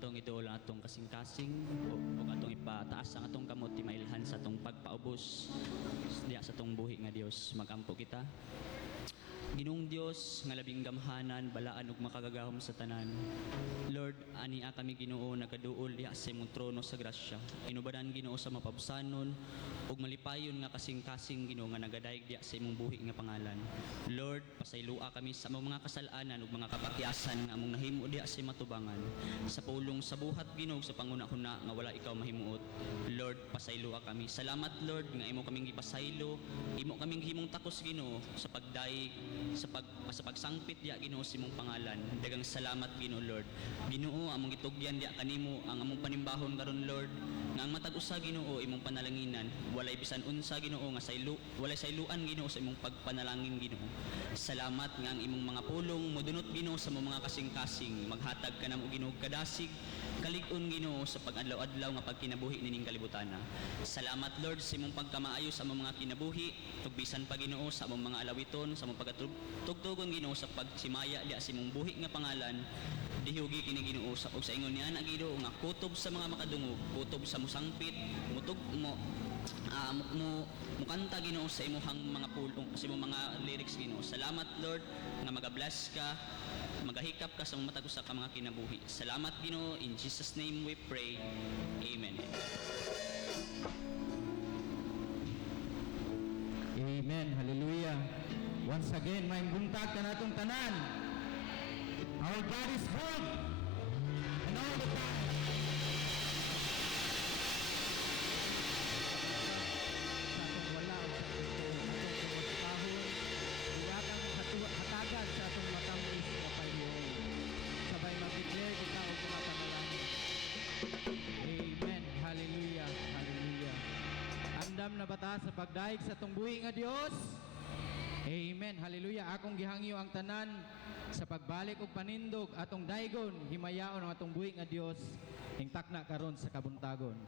Atong idol ang atong kasing-kasing o atong ipataas ang atong kamot ti mailhan sa atong pagpaubos diya sa atong buhi nga Dios. Magampo kita. Ginoong Dios nga labing gamhanan, balaan ug makagagahom sa tanan. Lord, ania kami Ginoo nagaduol diha sa imong trono sa grasya. Inubadan Ginoo sa mapabsanon ug malipayon nga kasing-kasing Ginoo nga nagadaig diha sa imong buhi nga pangalan. Lord, pasaylua kami sa among mga kasalanan ug mga kabakiasan nga among nahimo diha sa matubangan. Sa pulong sa buhat Ginoo sa panguna-huna nga wala ikaw mahimuot. Lord, pasaylua kami. Salamat Lord nga imo kaming gipasaylo, imo kaming himong takos Ginoo sa pagdaig sa pagsangpit diya Ginoo sa imong pangalan. Dagang salamat Ginoo Lord. Ginoo, among gitugyan diya kanimo ang among panimbahon karon Lord, nga ang matag usa Ginoo imong panalanginan, walay bisan unsa Ginoo nga walay sayluan Ginoo sa imong pagpanalangin Ginoo. Salamat nga ang imong mga pulong modunot Ginoo sa imong mga kasing-kasing, maghatag kanamo Ginoo kadasig kalig-on Ginoo sa pag-adlaw-adlaw nga pagkinabuhi nining kalibutana. Salamat Lord sa imong pagkamaayo sa among mga kinabuhi, tugbisan pa Ginoo sa among mga alawiton, sa among pagtugtugon Ginoo sa pagsimaya diya sa imong buhi nga pangalan. Dihugi kini Ginoo sa ug sa ingon niya na Ginoo nga kutob sa mga makadungog, kutob sa musangpit, mukanta Ginoo sa imong mga pulong, sa imong mga lyrics Ginoo. Salamat Lord nga magabless ka, magahikap ka sa matag usa ka mga kinabuhi. Salamat Ginoo, in Jesus name we pray. Amen. Amen. Hallelujah. Once again, may buntag ka natong tanan. Our God is good and all the time. Sa atong wala o sa atong kahon, iwatang hatagan sa atong matamis na paliyon. Sabay mag-declare kita o mga panalangin. Amen. Hallelujah. Hallelujah. Andam na bata sa pagdaig sa atong buhi nga Dios. Amen. Hallelujah. Akong gihangyo ang tanan sa pagbalik og panindog atong daygon, himayaon ang atong buhi nga Dios ing takna karon sa kabuntagon.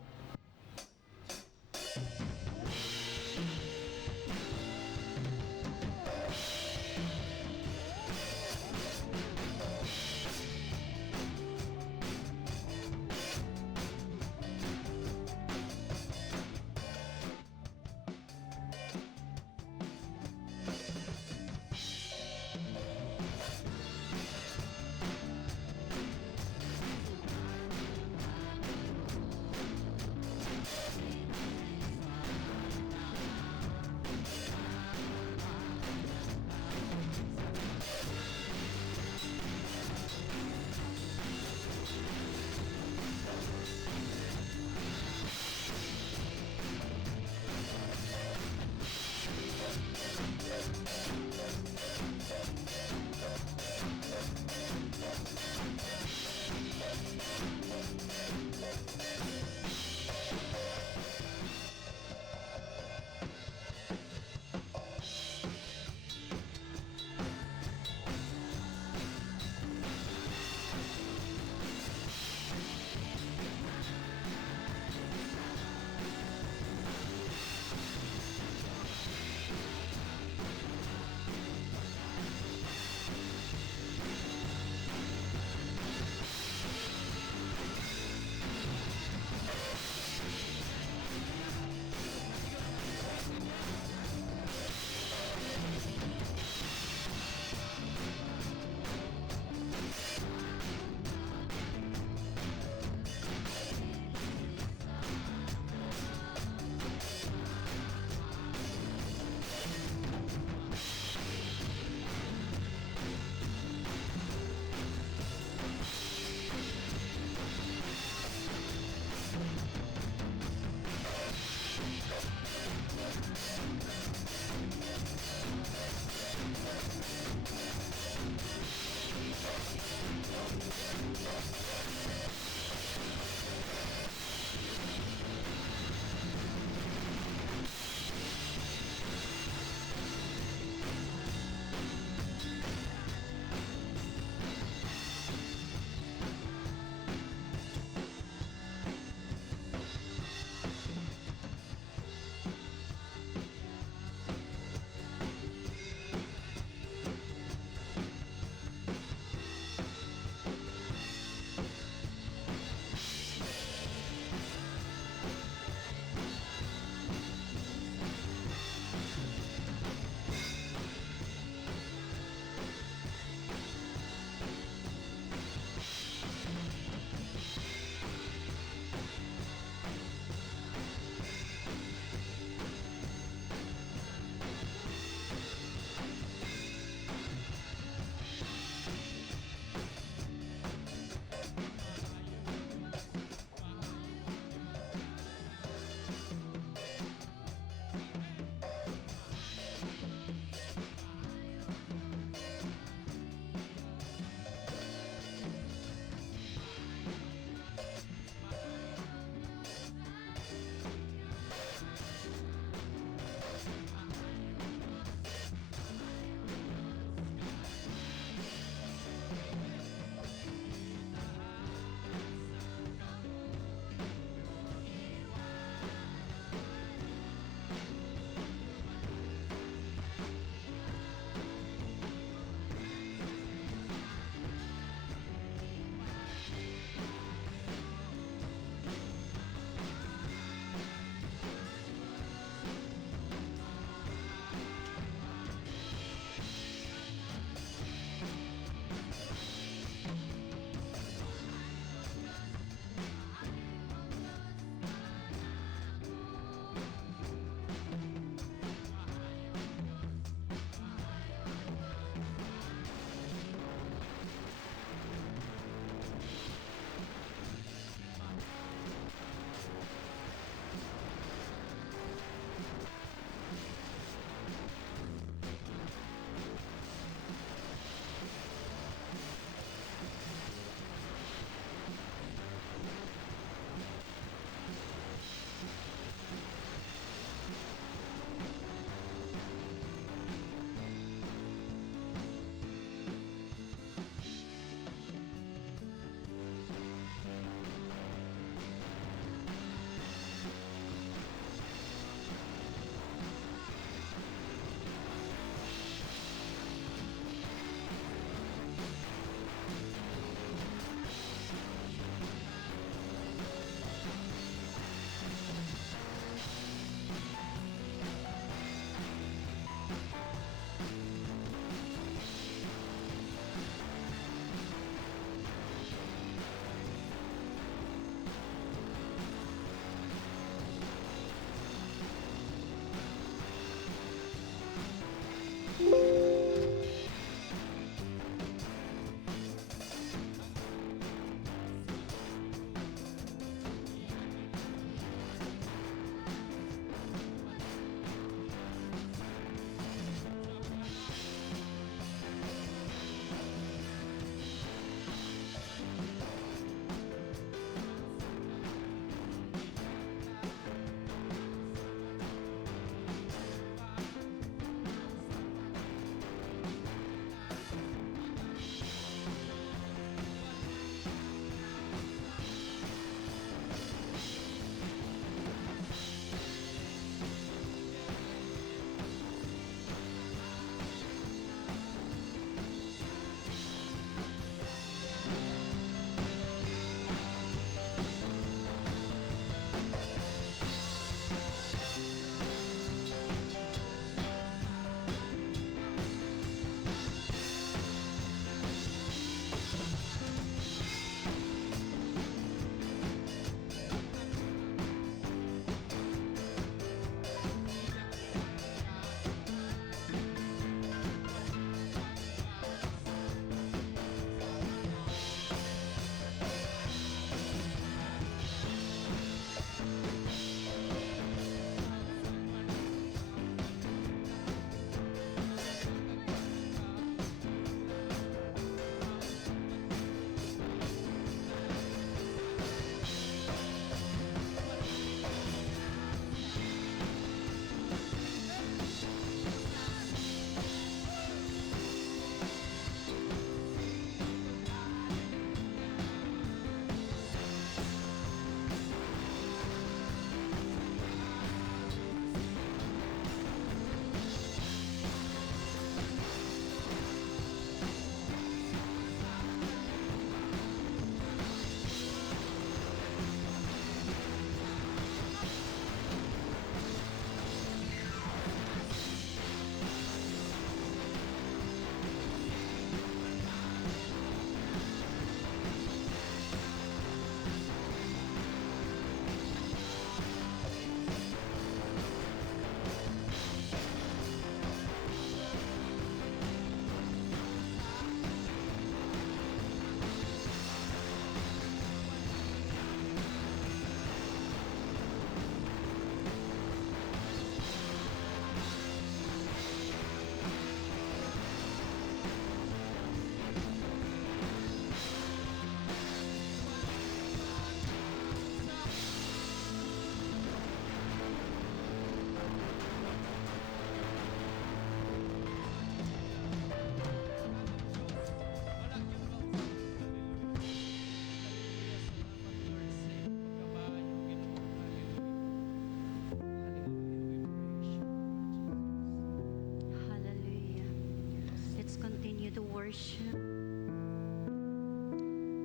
worship.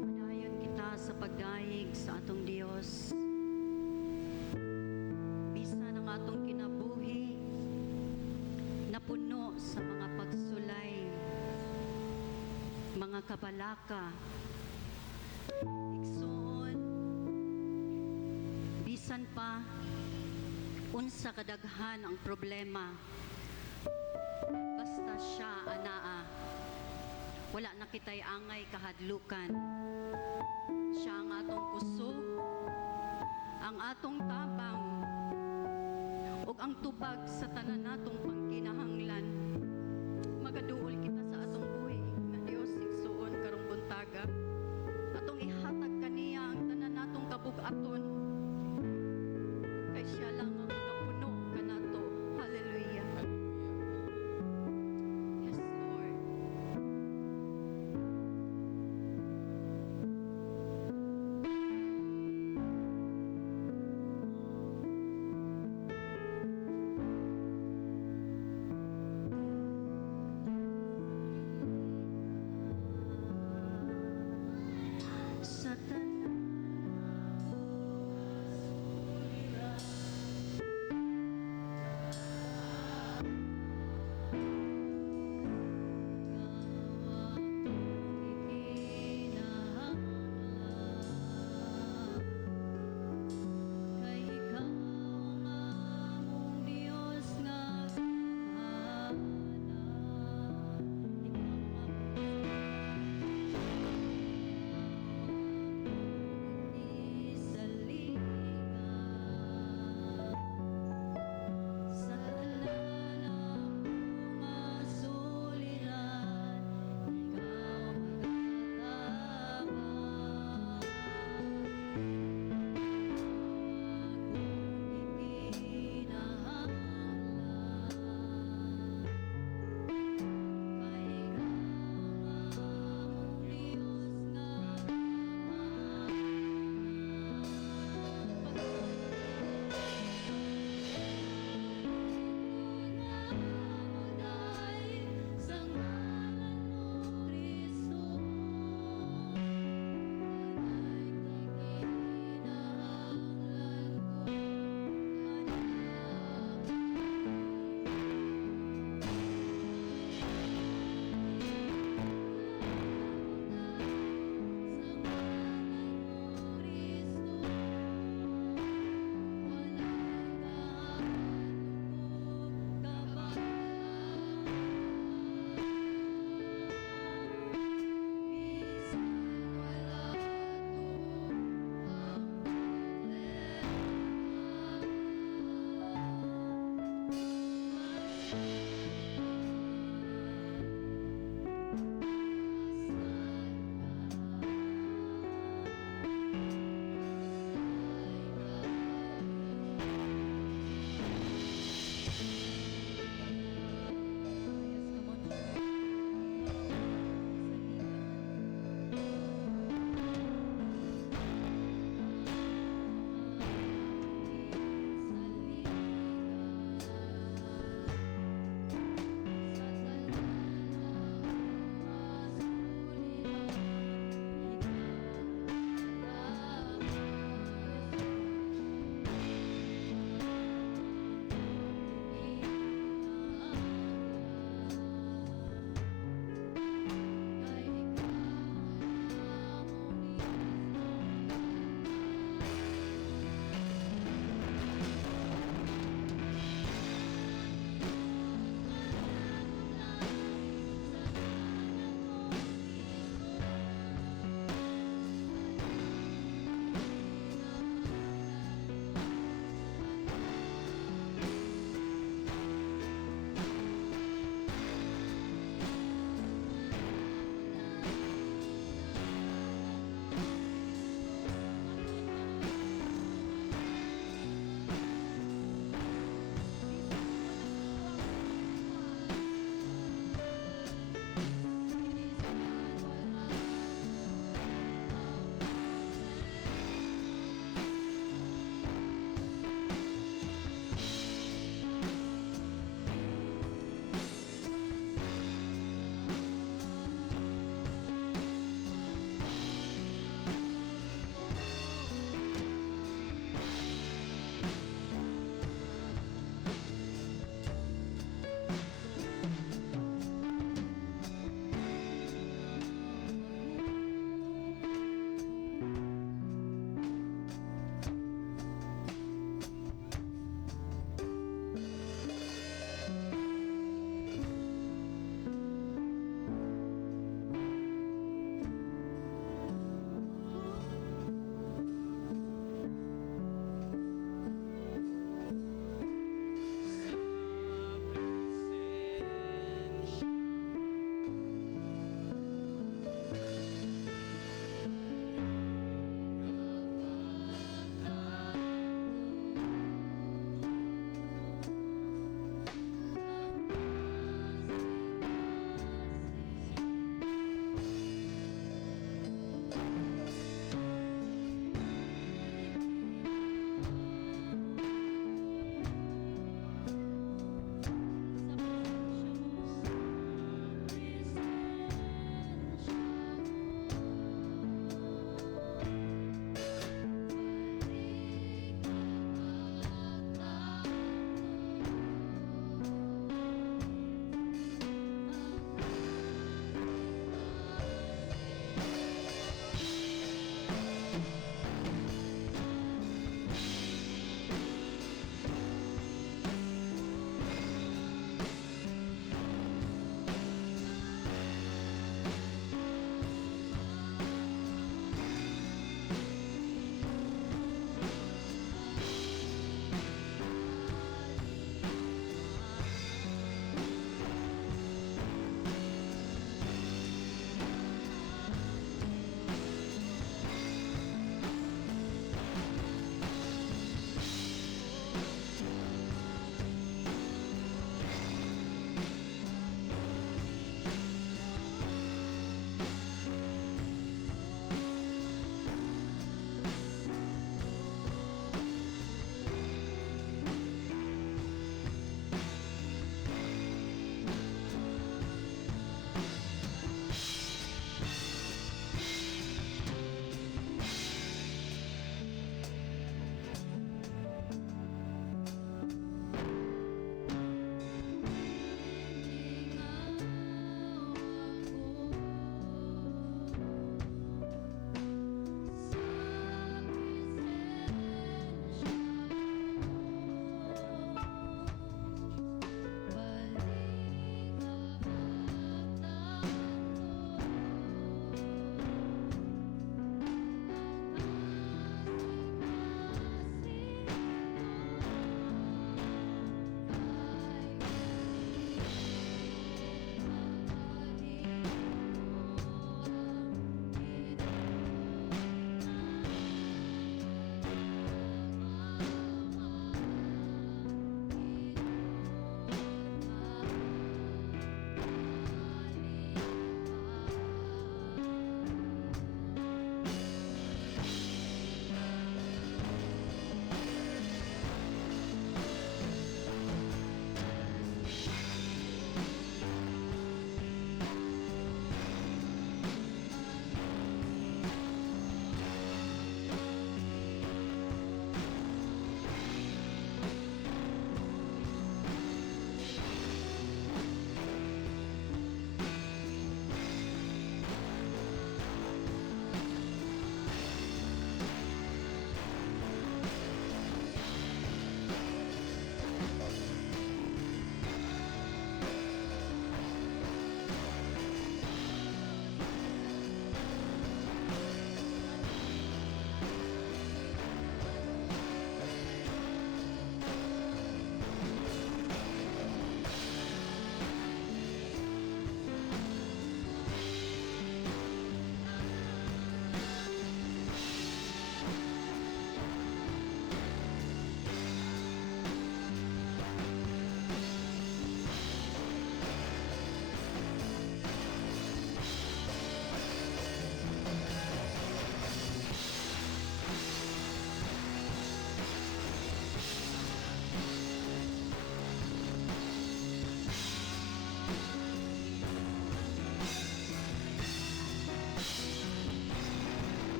Padayon kita sa pagdaig sa atong Dios. Bisan ang atong kinabuhi napuno sa mga pagsulay, mga kabalaka, igsoon, bisan pa unsa kadaghan ang problema, basta siya anaa, wala na kitay angay kahadlukan. Siya ang atong kusog, ang atong tabang, ug ang tubag sa tanan natong pangkinahanglan. Magaduol kita sa atong buhi nga Dios igsuon karong buntaga. Atong ihatag kaniya ang tanan natong kabug-aton. Kay siya lang ang magapuno kanato. Hallelujah. Yes, Lord.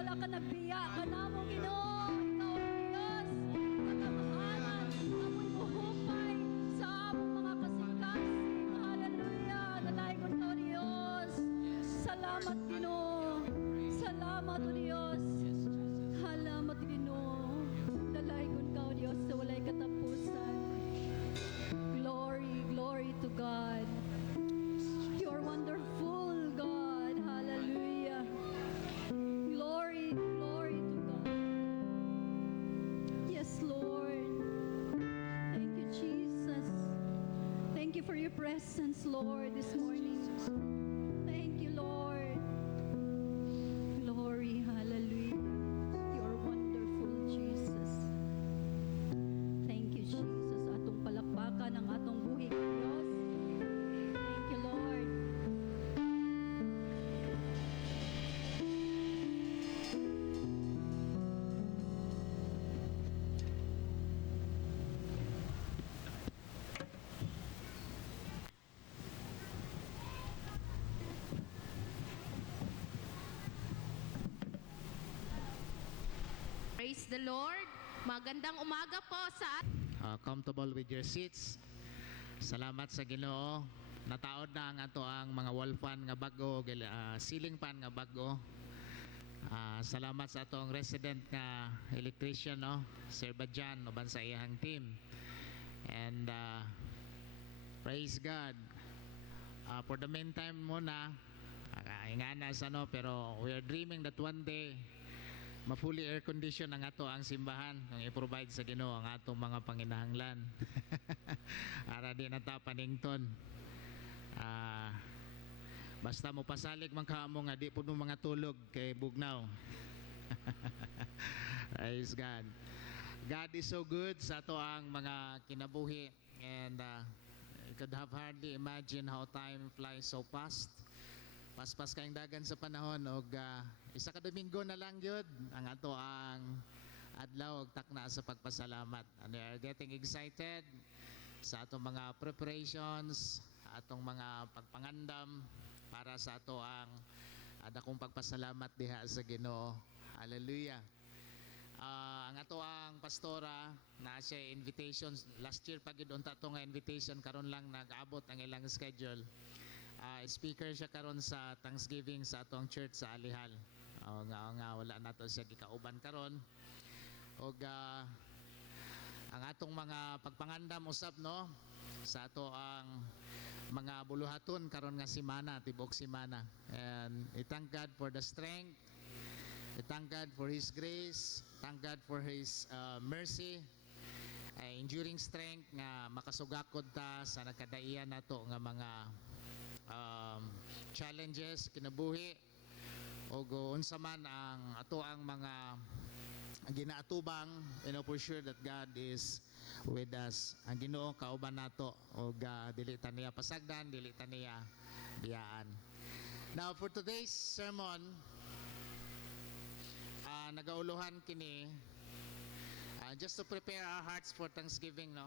wala ka nagbiya ka namo Ginoo. Ikaw ang Dios. Katamhanan, amoy buhupay sa among mga kasing-kasing. Hallelujah. Dalaygon ka o Dios. Salamat Ginoo. Salamat o Dios. Salamat Ginoo. Dalaygon ka o Dios sa walay katapusan. Glory, glory to God. You are wonderful, God. Hallelujah. Glory, glory to God. Yes, Lord. Thank you, Jesus. Thank you for your presence, Lord, this morning. Thank you, Lord. Glory, hallelujah. You are wonderful, Jesus. Thank you, Jesus. Atong palakpakan ang atong buhi, Diyos. Thank you, Lord. Praise the Lord. Magandang umaga po sa Comfortable with your seats. Salamat sa Ginoo. Nataod na ang ato ang mga wall fan nga bago, ceiling fan nga bago. Salamat sa atong resident nga electrician, no? Sir Bajan, uban sa iyang team. And praise God. For the meantime muna, ingana sa no, pero we are dreaming that one day ma-fully air condition ang ato ang simbahan ang i-provide sa Ginoo ang atong mga panginahanglan. Ara di na ta panington. Basta mo pasalig man kaamo nga di puno mga tulog kay bugnaw. Praise God. God is so good sa ato ang mga kinabuhi, and you could have hardly imagine how time flies so fast. Paspas kayong dagan sa panahon og isa ka Domingo na lang yun ang ato ang adlaw og takna sa pagpasalamat. And we are getting excited sa atong mga preparations, atong mga pagpangandam para sa ato ang dakong pagpasalamat diha sa Ginoo. Hallelujah. Ang ato ang pastora na siya invitations last year pag idunta to nga invitation, karon lang nag-abot ang ilang schedule. Speaker siya karon sa Thanksgiving sa atong church sa Alihal. Nga wala nato siya gikauban karon. Og ang atong mga pagpangandam usab, no, sa ato ang mga buluhaton karon nga semana, tibok semana. And I thank God for the strength. I thank God for His grace. Thank God for His mercy. Enduring strength nga makasugakod ta sa nagkadaian nato nga mga challenges kinabuhi, o unsa man ang ato ang mga ginaatubang, for sure that God is with us. Ang Ginoo kauban nato, o dili ta niya pasagdan, dili ta niya biyaan. Now for today's sermon, nagauluhan kini just to prepare our hearts for Thanksgiving, no.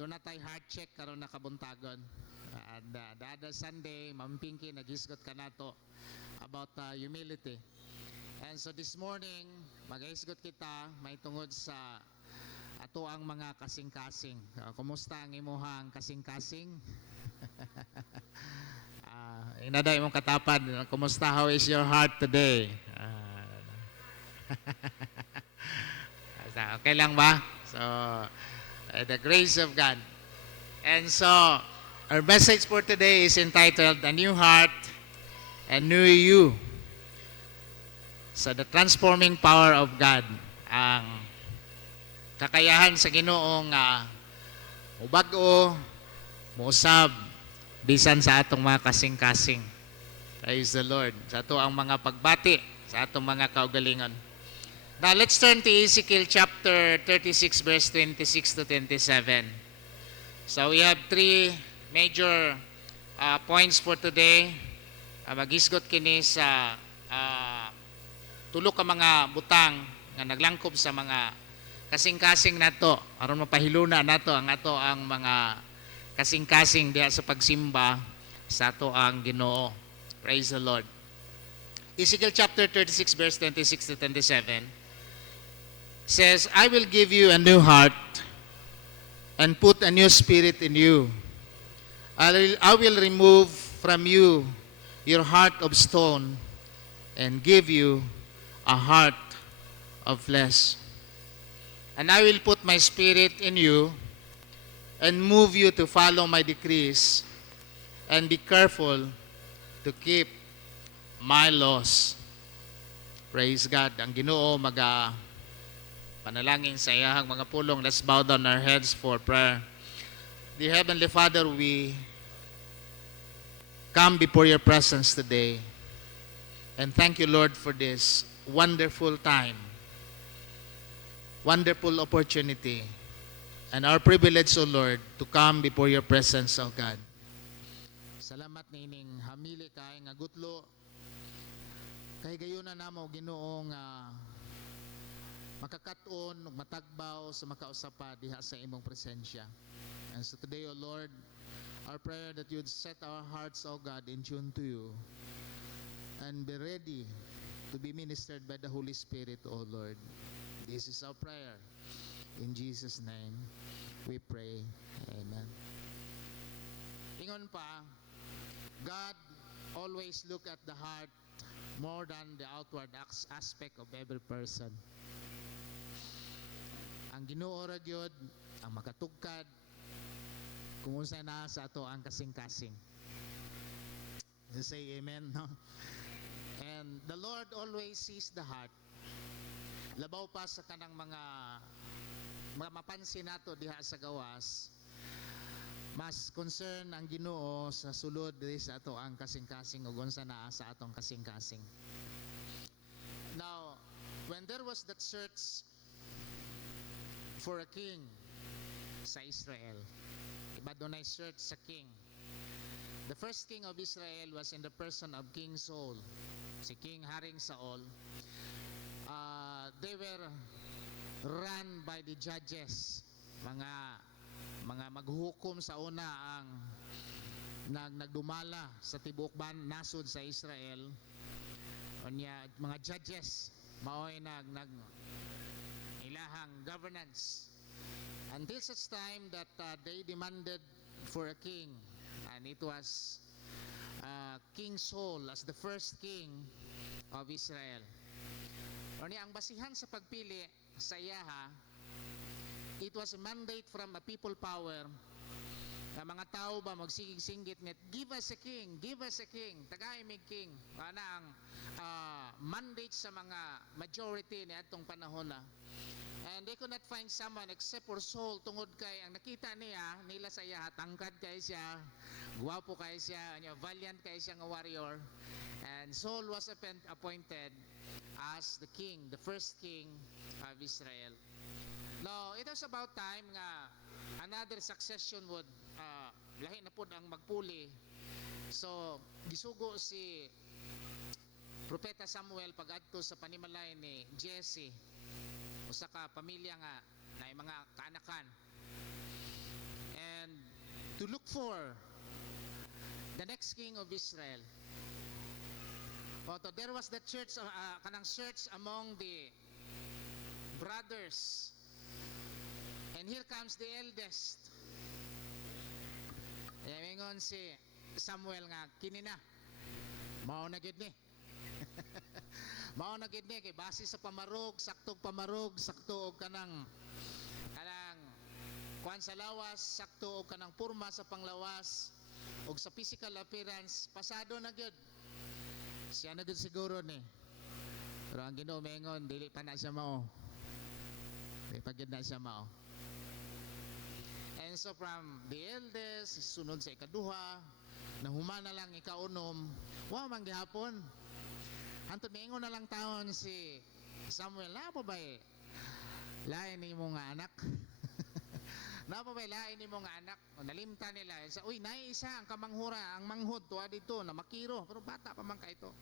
Doon na tayo heart check karon nakabuntagon. And the other Sunday, Ma'am Pinky, nag-isgot ka na to about humility. And so this morning, mag-isgot kita may tungod sa ato ang mga kasing-kasing. Kumusta ang imuhang kasing-kasing? Inaday mong katapad, kumusta, how is your heart today? Okay lang ba? So, the grace of God. And so, our message for today is entitled, A New Heart and New You. So, the transforming power of God. Ang kakayahan sa Ginoong mubago, muusab, bisan sa atong mga kasing-kasing. Praise the Lord. Sa ato ang mga pagbati, sa atong mga kaugalingon. Now, let's turn to Ezekiel chapter 36, verse 26 to 27. So, we have three major points for today. Magisgot kini sa tulo ka mga butang nga naglangkob sa mga kasing-kasing nato aron mapahiluna nato ang ato ang mga kasing-kasing diha sa pagsimba sa ato ang Ginoo. Praise the Lord. Ezekiel chapter 36, verse 26 to 27 says, I will give you a new heart and put a new spirit in you. I will remove from you your heart of stone and give you a heart of flesh. And I will put my spirit in you and move you to follow my decrees and be careful to keep my laws. Praise God. Ang Ginoo panalangin sa iyahang mga pulong. Let's bow down our heads for prayer. Dear Heavenly Father, we come before your presence today. And thank you, Lord, for this wonderful time, wonderful opportunity, and our privilege, O Lord, to come before your presence, O God. Salamat nining hamili kay nga gutlo. Kay gayuna namo Ginoo nga makakaton ug matagbaw sa makausapa diha sa imong presensya. And so today, O Lord, our prayer that you'd set our hearts, O God, in tune to you and be ready to be ministered by the Holy Spirit, O Lord. This is our prayer. In Jesus' name, we pray. Amen. Ingon pa, God always look at the heart more than the outward aspect of every person. Ang Ginoo ra gyud ang makatugkad kung unsa na sa ato ang kasing-kasing. Just say amen, no? And the Lord always sees the heart. Labaw pa sa kanang mga mapansin nato diha sa gawas, mas concern ang Ginoo sa sulod diri sa ato ang kasing-kasing ug unsa naa sa atong kasing-kasing. Now, when there was that search for a king sa Israel, iba dunay search sa king. The first king of Israel was in the person of King Saul, si King Haring Saul. They were run by the judges, mga maghukom sa una ang nagdumala sa tibuok nasod sa Israel. Unya mga judges maoy nag ilahang governance until such time that they demanded for a king, and it was King Saul as the first king of Israel. Unya ang basihan sa pagpili sa iyaha, it was a mandate from a people power na mga tao ba magsinggit nga, give us a king, give us a king, tagay mig king. Ana ang mandate sa mga majority ni atong panahon na. And they could not find someone except for Saul, tungod kay ang nakita nila sa iya, tangkad kay siya, guwapo kay siya, valiant kay siya nga warrior. And Saul was appointed as the king, the first king of Israel. Now, it was about time nga another succession would lahi na pud ang magpuli. So, gisugo si Propeta Samuel pag-adto sa panimalay ni Jesse, usa ka pamilya nga na mga kaanakan, and to look for the next king of Israel. But there was the church, kanang search among the brothers, and here comes the eldest. Ingon si Samuel nga, kini na mao na gid ni. Mao na gid ni kay base sa pamarog, sakto og kanang kuan sa lawas, sakto og kanang porma sa panglawas og sa physical appearance, pasado na gid. Siya na gid siguro ni. Pero ang Ginoo maingon dili pa na siya mao. Dili pa gid na siya mao. And so from the eldest, sunod sa ikaduha, nahumana lang ikaunom, wa man gihapon. Antod maingon na lang taon si Samuel, na pa ba lain ni mo nga anak? Na pa ba lain ni mo nga anak? O nalimta nila, sa uy nay isa ang kamanghura, ang manghod tuwa dito na makiro, pero bata pa man ka ito.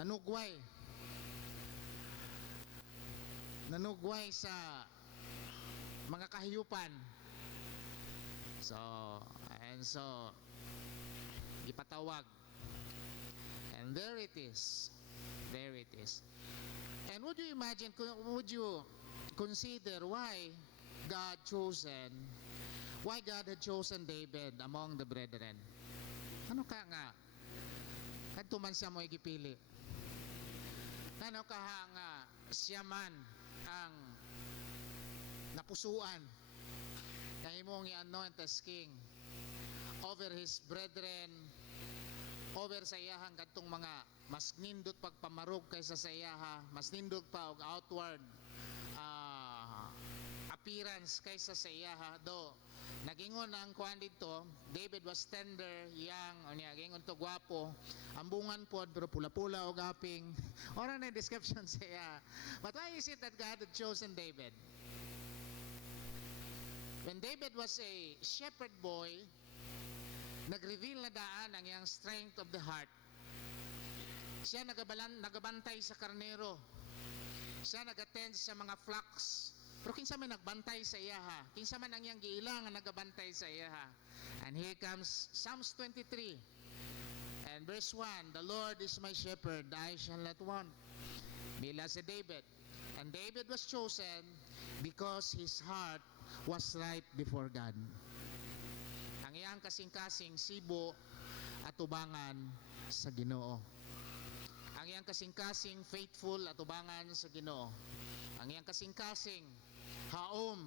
Nanugway sa mga kahiyupan. So ipatawag. And And there it is. There it is. And would you imagine, would you consider why God had chosen David among the brethren? Ano ka nga? Kadto man siya mo igipili. Ano ka nga siya man ang napusuan na imong i-anoint as king over his brethren, over sa iyahang kadtong mga mas nindot pagpamarog kaysa sa iyaha, mas nindot pa og outward appearance kaysa sa iyaha. Do nagingon ang kuan dito, David was tender, young, unya gingon to gwapo, ambungan pod pero pula-pula og aping. Ora na description sa iya. But why is it that God had chosen David? When David was a shepherd boy, nag-reveal na daan ang iyang strength of the heart. Siya nagabantay sa karnero. Siya nag-attend sa mga flocks. Pero kinsa man nagbantay sa iyaha, kinsa man ang iyang giilang nga nagabantay sa iyaha. And here comes Psalms 23 and verse 1, the Lord is my shepherd, I shall not want. Bila si David. And David was chosen because his heart was right before God. Ang iyang kasing-kasing sibo at ubangan sa Ginoo. Ang iyang kasing-kasing faithful at ubangan sa Ginoo. Ang iyang kasing-kasing haom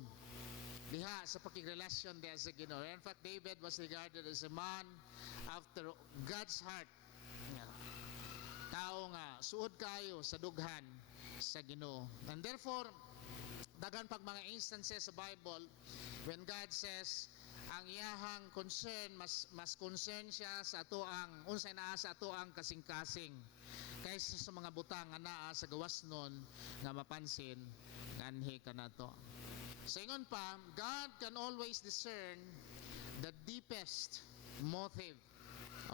diha sa pakigrelasyon diha sa Ginoo. In fact, David was regarded as a man after God's heart. Tao nga suod kayo sa dughan sa Ginoo. And therefore, dagan pag mga instances sa Bible when God says ang iyahang concern mas concern siya sa atoang unsay naa sa atoang kasing-kasing kaysa sa mga butang nga naa sa gawas nun nga mapansin nganhi kanato. Sa ingon pa, God can always discern the deepest motive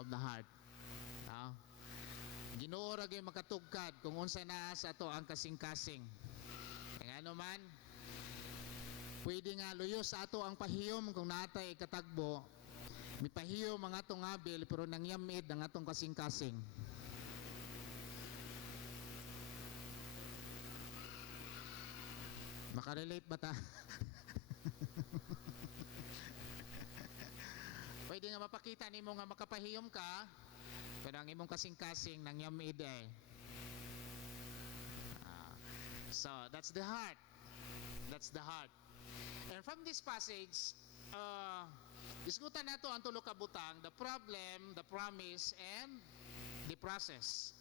of the heart. Ginoo ra gyud makatugkad kung unsay naa sa ato ang kasing-kasing. Kaya ano man, pwede nga luyo sa ato ang pahiyom kung natay katagbo, mipahiyom ang atong abil pero nangyamid ang atong kasing-kasing. Makarelate ba ta? Pwede nga mapakita nimo nga makapahiyom ka, pero ang imong kasing-kasing nangyamid eh. So, that's the heart. That's the heart. And from this passage, isgutan nato ang tulo ka butang, the problem, the promise, and the process.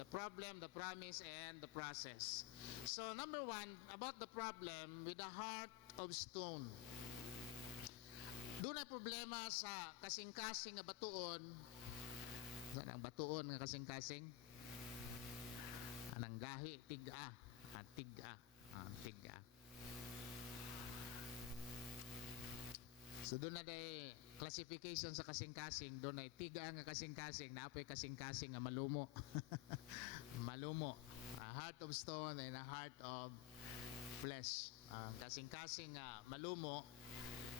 The problem, the promise, and the process. So, number one, about the problem with a heart of stone. Doon ay problema sa kasing-kasing nga batuon. Saan ang batuon nga kasing-kasing? Anang gahi, tiga. Tiga. So doon na day classification sa kasing-kasing, doon ay tiga nga kasing-kasing, naapoy kasing-kasing nga malumo. Malumo. A heart of stone and a heart of flesh. Kasing-kasing nga malumo,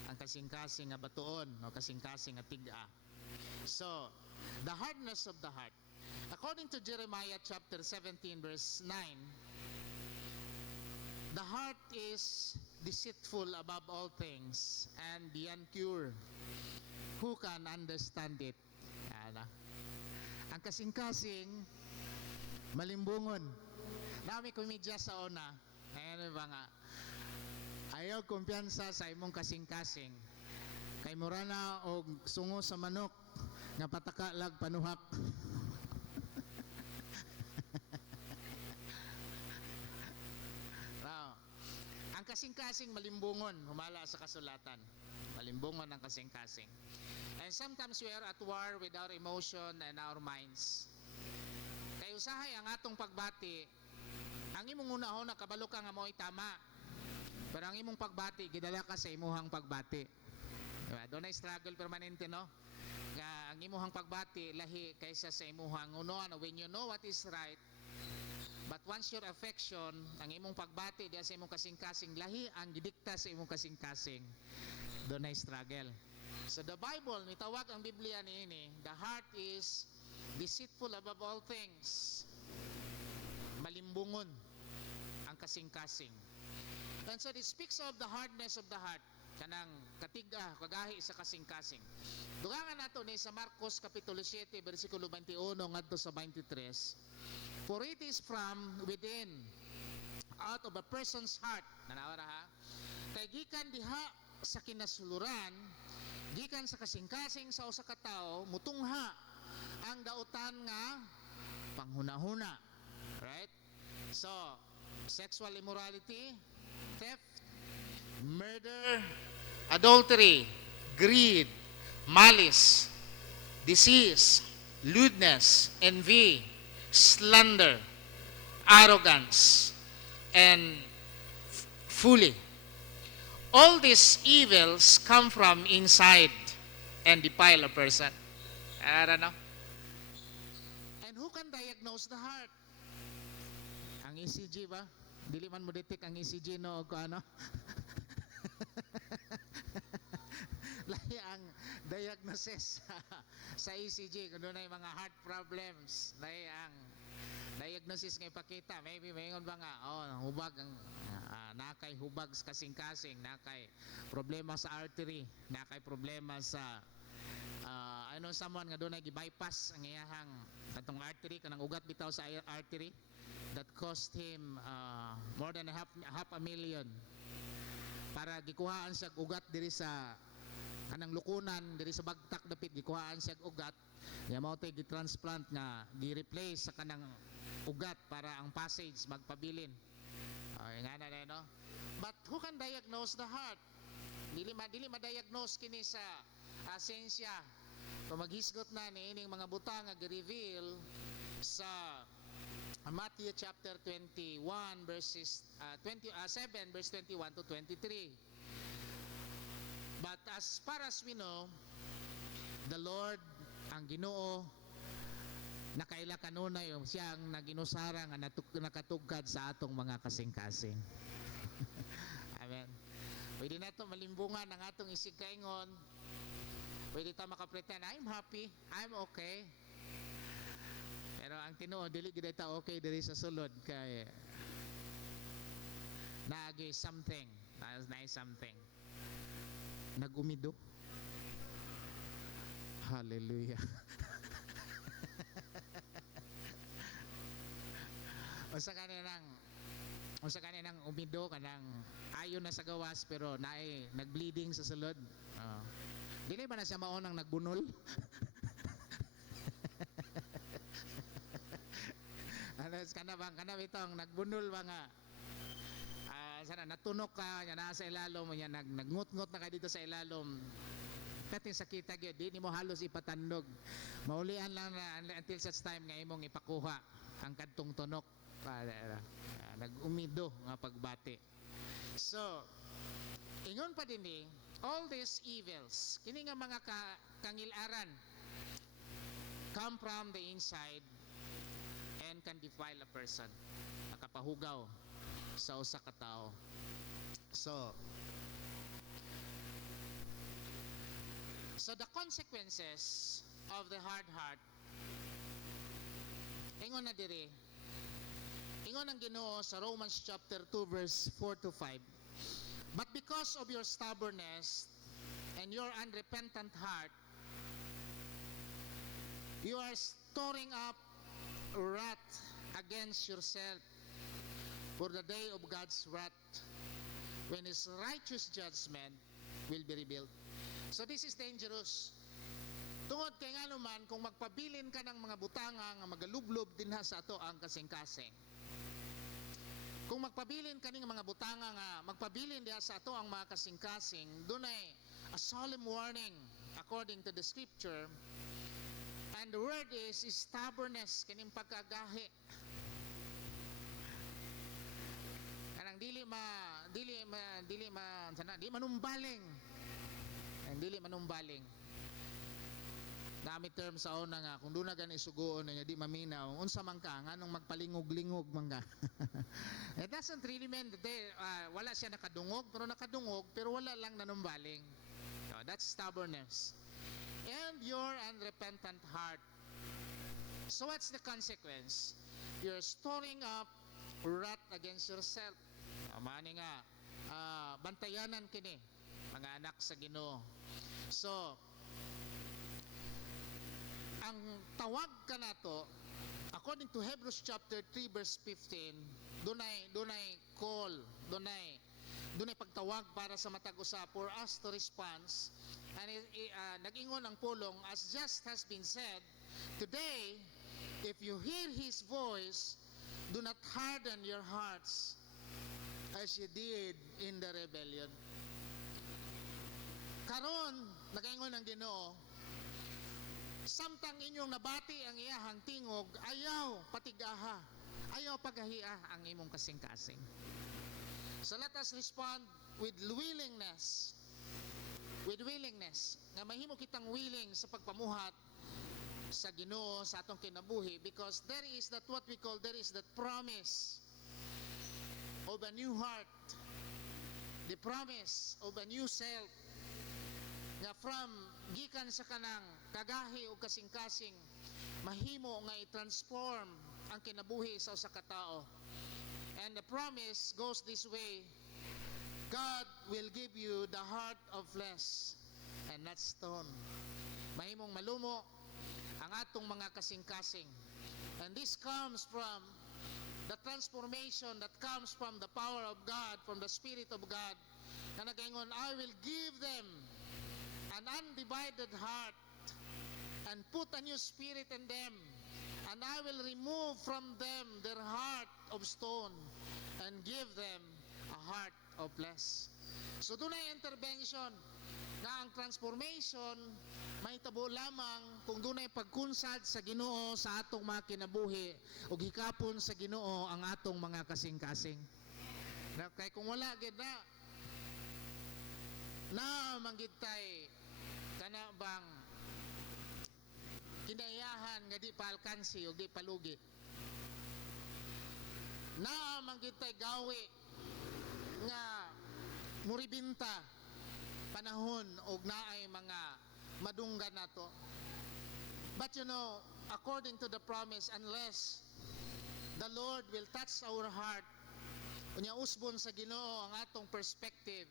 ang kasing-kasing nga batuon, o kasing-kasing nga tiga. So, the hardness of the heart. According to Jeremiah chapter 17 verse 9, the heart is deceitful above all things and beyond cure. Who can understand it? Ang kasing-kasing malimbungon. Nami komedya sa una. Ayan ba nga? Ayaw kumpiyansa sa imong kasing-kasing. Kay murana og sungo sa manok nga pataka lag panuhak. Ang kasing-kasing malimbungon, humala sa kasulatan. Malimbungon ang kasing-kasing. And sometimes we are at war with our emotion and our minds. Kay usahay ang atong pagbati, ang imong unahon na kabalo ka nga mo'y tama. Pero ang imong pagbati, gidala ka sa imuhang pagbati. Diba? Doon ay struggle permanente, no? Ang imuhang pagbati, lahi kaysa sa imuhang unuan. When you know what is right, but once your affection, ang imong pagbati diya sa imong kasing-kasing, lahi ang gidikta sa imong kasing-kasing. Doon ay struggle. So the Bible, nitawag ang Biblia niini, the heart is deceitful above all things, malimbungon ang kasing-kasing. And so it speaks of the hardness of the heart, kanang katiga, kagahi sa kasing-kasing. Dugangan nato ni sa Marcos Kapitulo 7, versikulo 21 ngadto sa 23. For it is from within, out of a person's heart, nanawara ha, kay gikan diha sa kinasuluran, gikan sa kasing-kasing sa usa ka tawo, mutungha ang dautan nga panghunahuna. Right? So, sexual immorality, theft, murder, adultery, greed, malice, disease, lewdness, envy, slander, arrogance, and folly. All these evils come from inside and defile a person. I don't know. And who can diagnose the heart? Ang ECG ba? Dili man mo detect ang ECG no o ano? Lahi ang diagnosis sa ECG kung doon ay mga heart problems. Lahi ang diagnosis nga ipakita. Maybe mayingon ba nga, hubag ang nakay hubag sa kasing-kasing, nakay problema sa artery, nakay problema sa someone nga doon ay gi-bypass ang iyahang katong artery, kanang ugat bitaw sa artery that cost him more than half a million para gikuhaan siya ugat diri sa kanang lukunan diri sa bagtak dapit, gikuhaan siya ugat ya mao tay gi-transplant nga gi-replace sa kanang ugat para ang passage magpabilin. Nga na no? But who can diagnose the heart? Dili ma-diagnose kini sa asensya. Kung maghisgot na ni ining mga butang nga gi-reveal sa Matthew chapter 21 verses 7 verse 21 to 23. But as far as we know, the Lord, ang Ginoo, nakaila kanunay siyang naginusara nga nakatugkad sa atong mga kasing-kasing. Amen. Pwede na ito malimbungan ang atong isig kaingon. Pwede ta makapretend, I'm happy, I'm okay. Pero ang tinuod, dili gid ta okay diri sa sulod kay naagi something, nice something. Nagumido. Hallelujah. Usa kaninang umido kanang ayon na sa gawas pero naay nagbleeding sa sulod. Dili ba na siya maunang nagbunol? Kana bitong nagbunol ba nga sana natunok ka nya nasa ilalom nya nagngut-ngut na ka dito sa ilalom. Kating sakita gyud di nimo halos ipatandog. Maulian lang na until such time nga imong ipakuha ang kadtong tunok para nag-umido nga pagbati. So, ingon pa dinhi, all these evils, kini nga mga kangilaran come from the inside and can defile a person. Nakapahugaw sa usa ka tawo. So the consequences of the hard heart, ingon na diri, ingon ang Ginoo sa Romans chapter 2 verse 4 to 5. But because of your stubbornness and your unrepentant heart, you are storing up wrath against yourself for the day of God's wrath, when His righteous judgment will be revealed. So this is dangerous. Tungod kay nga naman, kung magpabilin ka ng mga butanga nga magalublob dinha sa ato ang kasing-kasing. Kung magpabilin ka ng mga butanga nga magpabilin diha sa ato ang mga kasing-kasing, dunay a solemn warning according to the scripture. And the word is stubbornness, kining pagkagahi. Kanang dili manumbaling. Ang dili manumbaling. Dami term sa una nga, kung doon na gani suguon na di maminaw, unsa man ka, nga nung magpalingog-lingog man ka. It doesn't really mean that wala siya nakadungog, pero wala lang nanumbaling. So, that's stubbornness. And your unrepentant heart. So what's the consequence? You're storing up wrath against yourself. Mani nga, bantayanan kini, mga anak sa Ginoo. So, ang tawag ka na to, according to Hebrews chapter 3 verse 15, dunay call, dunay pagtawag para sa matag usa for us to respond. And nag-ingon ang pulong, as just has been said, today, if you hear His voice, do not harden your hearts as you did in the rebellion. Karon, nag-ingon ang Ginoo, samtang inyong nabati ang iyahang tingog, ayaw patigaha, ayaw paghahia ang imong kasing-kasing. So let us respond with willingness. With willingness. Nga mahimo kitang willing sa pagpamuhat sa Ginoo sa atong kinabuhi, because there is that promise of a new heart, the promise of a new self, nga from gikan sa kanang kagahi o kasing-kasing mahimo nga i-transform ang kinabuhi sa usa ka tawo. And the promise goes this way: God will give you the heart of flesh and not stone. Mahimong malumo ang atong mga kasing-kasing. And this comes from the transformation that comes from the power of God, from the Spirit of God. Na nagaingon, I will give them an undivided heart and put a new spirit in them, and I will remove from them their heart of stone and give them a heart of flesh. So doon ay intervention nga ang transformation mahitabo lamang kung doon ay pagkunsad sa Ginoo sa atong mga kinabuhi ug hikapon sa Ginoo ang atong mga kasing-kasing. Kay kung wala gid na manggid tay kana bang kinayahan nga di palkansi o di palugi, na manggid tay gawi nga muribinta panahon og naay mga madunggan nato. But you know, according to the promise, unless the Lord will touch our heart, unya usbon sa Ginoo ang atong perspective,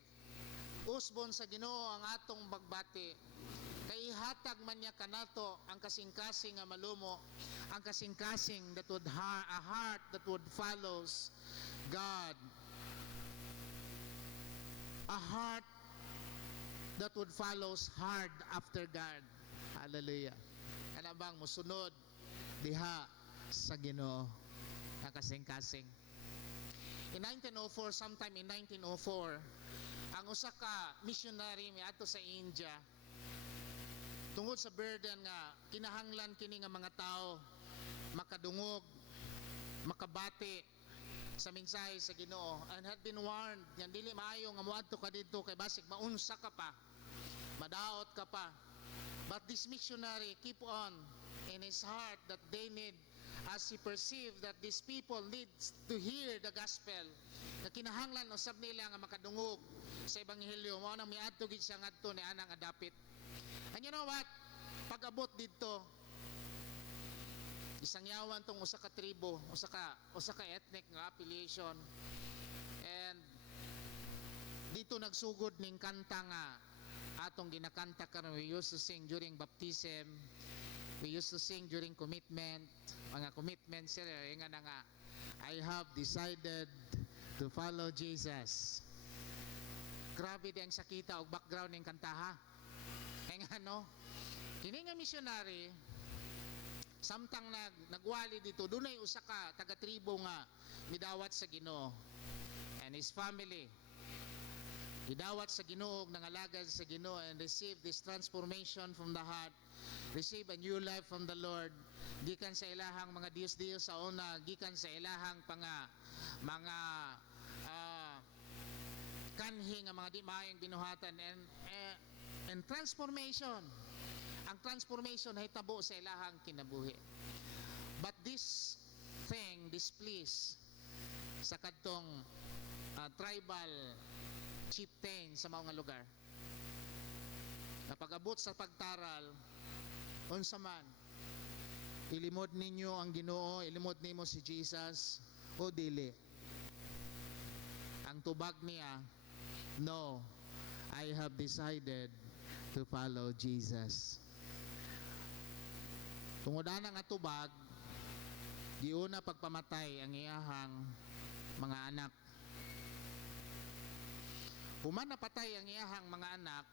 usbon sa Ginoo ang atong bagbati, kay ihatag man niya kanato ang kasing-kasing nga malumo, ang kasing-kasing that would a heart that would follows God, a heart that would follows hard after God. Hallelujah. Kana bang musunod diha sa Ginoo ang kasing-kasing. In 1904, sometime in 1904, ang usa ka missionary miadto sa India tungod sa burden nga kinahanglan kini nga mga tao makadungog, makabati sa mensahe sa Ginoo, and had been warned nga dili maayo nga moadto ka didto kay basig maunsa ka pa, madaot ka pa. But this missionary keep on in his heart that they need, as he perceived that these people need to hear the gospel, na kinahanglan usab nila nga makadungog sa ebanghelyo, mao nang miadto gid siya ngadto ni ana nga dapit. And you know what? Pag-abot didto, isangyawan tong usa ka tribo, usa ka ethnic nga affiliation, and dito nagsugod ning kanta nga atong ginakanta karon. We used to sing during baptism, we used to sing during commitment, mga commitment sila nga na nga, I have decided to follow Jesus. Grabe din sa kita og background ning kanta ha. Kaya nga no, kini nga missionary samtang nagwali dito, dunay usa ka taga-tribo nga midawat sa Ginoo, and his family idawat sa Ginoo, nangalagad sa Ginoo, and receive this transformation from the heart, receive a new life from the Lord, gikan sa ilahang mga Diyos-Diyos sa una, gikan sa ilahang mga kanhi nga mga di maayong binuhatan, and transformation. Ang transformation ay tabo sa ilahang kinabuhi. But this thing displease sa kadtong tribal chieftain sa mga lugar. Napag-abot sa pagtaral, unsa man, Ilimod ninyo ang Ginoo, ilimod nimo si Jesus, o dili? Ang tubag niya, no, I have decided to follow Jesus. Tungudan nga tubag, giuna pagpamatay ang iyahang mga anak. Human napatay ang iyahang mga anak,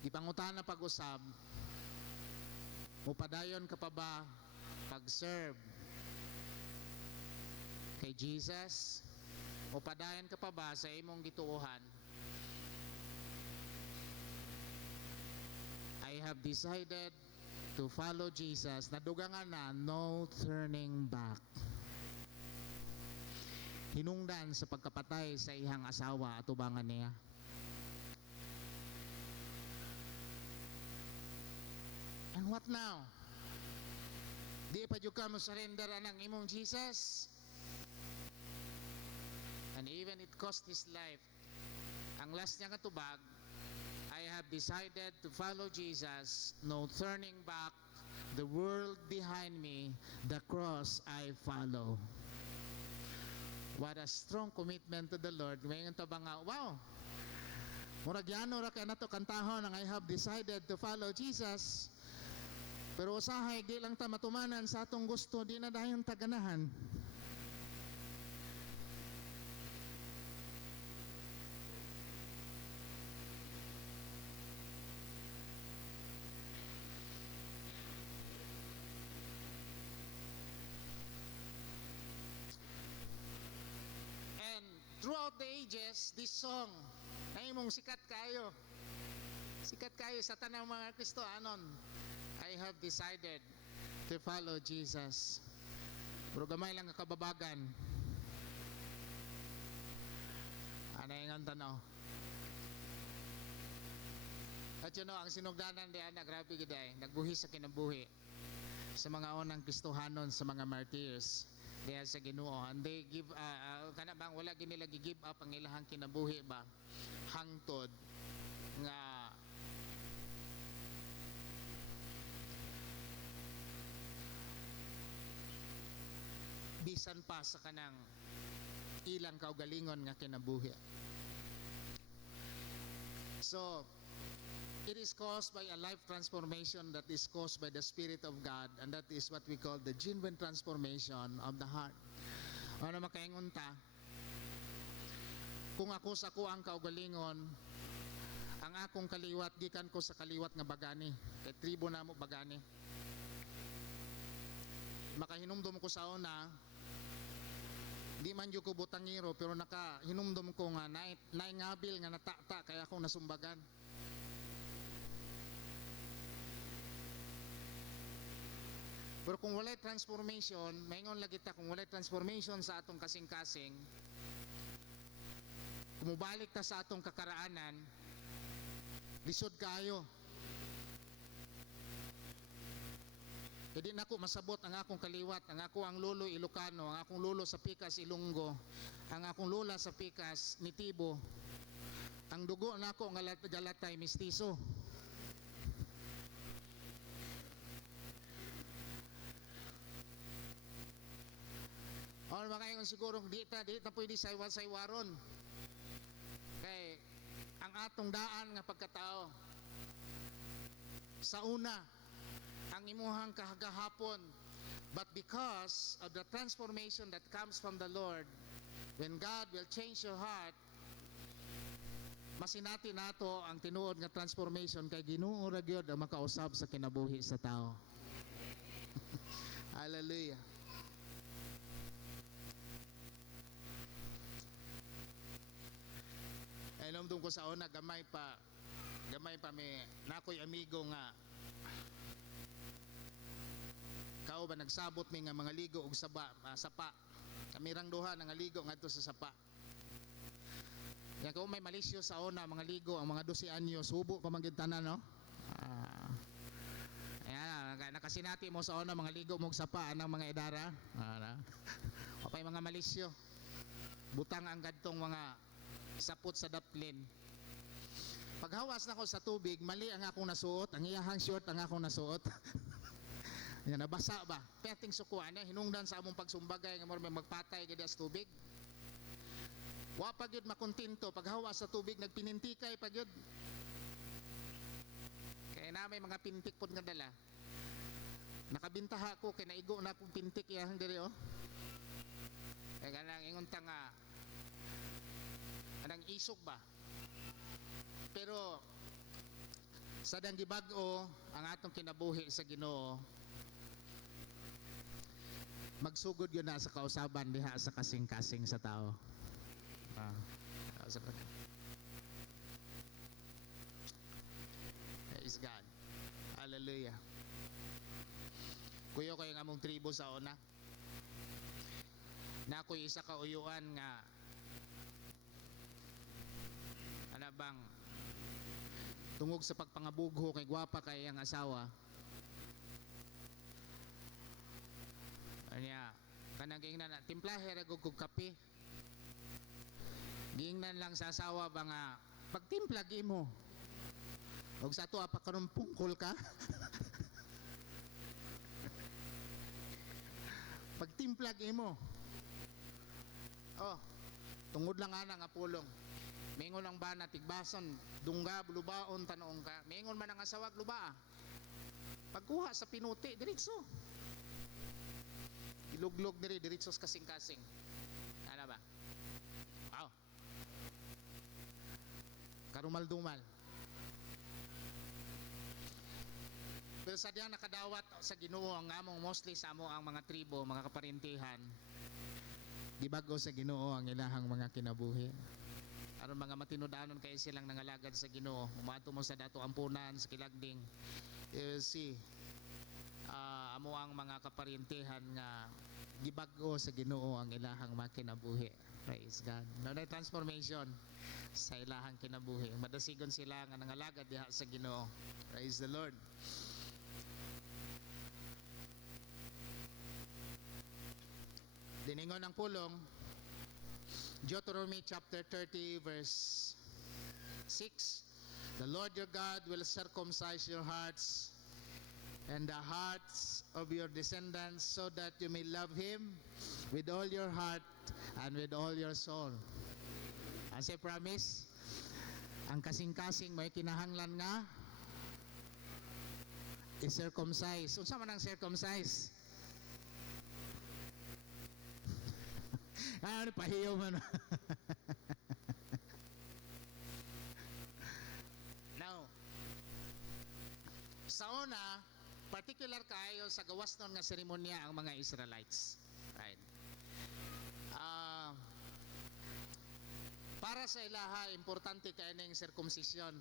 gipangutana pag-usab, mupadayon ka pa ba pag-serve kay Jesus? Mupadayon ka pa ba sa imong gituohan? I have decided to follow Jesus. Nadugangan na, no turning back. Hinungdan sa pagkapatay sa ihang asawa at ubangan niya. And what now? Di pa jud ka mo surrender ang imong Jesus? And even it cost his life. Ang last niya nga tubag, I have decided to follow Jesus, no turning back, the world behind me, the cross I follow. What a strong commitment to the Lord. Ngayon to ba nga, wow, murag yano ra ka na to kantahon ang I have decided to follow Jesus. Pero usahay, di lang ta matumanan sa atong gusto, di na dayon taganahan. Throughout the ages, this song na imong sikat kayo sa tanang mga Kristohanon, I have decided to follow Jesus. Pero gamay lang ang kababagan. Ano yung tanaw? At yun ang sinugdanan diyan na grabe giday, nagbuhi sa kinabuhi sa mga unang Kristohanon, sa mga martyrs diya sa Ginoo. And they give kana bang wala gid nila gi-give up ang ilahang kinabuhi ba hangtod nga bisan pa sa kanang ilang kaugalingon nga kinabuhi. So it is caused by a life transformation that is caused by the Spirit of God, and that is what we call the genuine transformation of the heart. Ano makaingon ta? Kung ako sa ko ang kaugalingon, ang akong kaliwat, gikan ko sa kaliwat nga bagani. Kay tribo na mo bagani. Makahinumdum ko sa una, di man yung ko butangiro, pero nakahinumdum ko nga, naingabil nga natata, kaya akong nasumbagan. Pero kung walay transformation, maingon lagi ta, kung walay transformation sa atong kasing-kasing, kumubalik ta sa atong kakaraanan, lisod kayo. Hindi na ako masabot ang akong kaliwat, ang ako ang lolo Ilocano, ang akong lolo sa Pikas Ilonggo, ang akong lola sa Pikas Nitibo, ang dugo na ako ang galatay Mistiso. O makaingon siguro di ta pwede saywa-saywaron. Kay ang atong daan nga pagkatao sa una ang imuhang kahagahapon, but because of the transformation that comes from the Lord, when God will change your heart, masinati nato ang tinuod nga transformation kay Ginoo ra gyud ang makausab sa kinabuhi sa tao. Hallelujah. Inomdum ko sa una gamay pa may nakoy amigo nga kao ba nagsabot mi nga mga ligo og sapa kamirang duha nga ligo ngadto sa sapa. Yan ko may malisyo sa una mga ligo ang mga 12 anyo subo pa man gyud tanan no. Ayan, nakasinati mo sa una mga ligo mo og sapa anang mga edara. Opay mga malisyo. Butang ang gadtong mga sapot sa daplin. Paghawas na ko sa tubig, mali ang akong nasuot, ang iyahang short ang akong nasuot. Nga nabasa ba? Peting sukuan na hinungdan sa among pagsumbagay nga mo may magpatay gid sa tubig. Wa pa gyud makontento paghawa sa tubig nagpinintikay pa gyud. Kaya na may mga pintik pod nga dala. Nakabintaha ko kay naigo na akong pintik iyang diri oh. Kaya kanang ingon ta nga anang isog ba? Pero sa dang gibag-o ang atong kinabuhi sa Ginoo, magsugod yun na sa kausaban diha sa kasing-kasing sa tao. Praise God. Hallelujah. Kuyo kayo nga among tribo sa una. Na ako'y isa ka uyuan nga ano bang tungog sa pagpangabugho kay gwapa kay ang asawa. Anya, kanang giingnan na timplahe ra gug kape. Giingnan lang sa asawa ba nga pagtimpla gi mo. Og sa ato pa karon pungkol ka. Pagtimpla gi mo. Oh, tungod lang ana nga pulong. Mingon ang bana tigbason, dungga lubaon tanoong ka. Mingon man ang asawa luba. Pagkuha sa pinuti diretso. Iluglog diri diretso sa kasing-kasing. Ana ba? Wow. Karumal-dumal. Pero sa diyan nakadawat sa Ginoo ang among mostly sa amo ang mga tribo, mga kaparintihan. Gibago sa Ginoo ang ilahang mga kinabuhi. Aron mga matinudanon kay silang nangalagad sa Ginoo, umato mo sa dato ampunan sa kilagding. You see, amo ang mga kaparintihan nga gibago sa Ginoo ang ilahang mga kinabuhi. Praise God. Now transformation sa ilahang kinabuhi. Madasigon sila nga nangalagad diha sa Ginoo. Praise the Lord. Diningon ang pulong Deuteronomy chapter 30 verse 6. The Lord your God will circumcise your hearts and the hearts of your descendants so that you may love Him with all your heart and with all your soul. As I promise, ang kasing-kasing may kinahanglan nga i-circumcise. Unsa man ang circumcise? Ano pahiyaw man. Now, sa una, particular kayo sa gawas nun nga seremonya ang mga Israelites. Right? Para sa ilaha, importante kayo ng circumcision.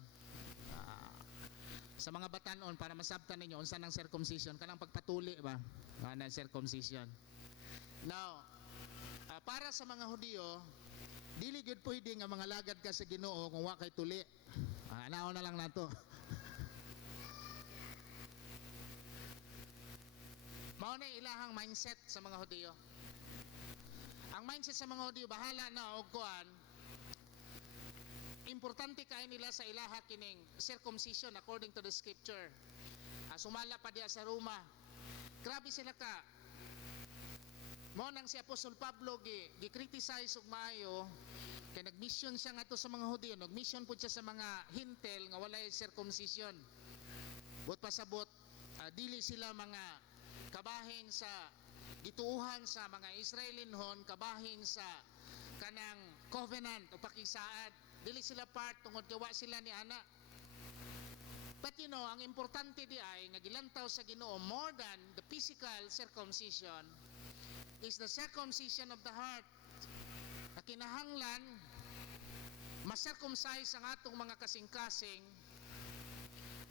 Sa mga batanon, para masabtan ninyo, unsa ng circumcision? Kanang pagpatuli ba? Na circumcision. Now, para sa mga Hudiyo, dili gyud pwede nga mga lagad ka sa Ginoo kung wa kay tuli. Anaon na lang nato. Mao na ilahang mindset sa mga Hudiyo. Ang mindset sa mga Hudiyo bahala na og kuan. Importante kay nila sa ilaha kining circumcision according to the scripture. Sumala pa diya sa Roma. Grabe sila ka. Mo nang si Apostol Pablo gi-criticize og maayo kay nag-mission siya ngadto sa mga Hudiyo, nag-mission pud siya sa mga hintel nga walay circumcision. But pasabot dili sila mga kabahin sa gituuhan sa mga Israelinhon, kabahin sa kanang covenant o pakisaad. Dili sila part tungod kay wa sila ni ana. But you know, ang importante di ay nga gilantaw sa Ginoo more than the physical circumcision is the circumcision of the heart. Na kinahanglan ma-circumcise ang atong mga kasing-kasing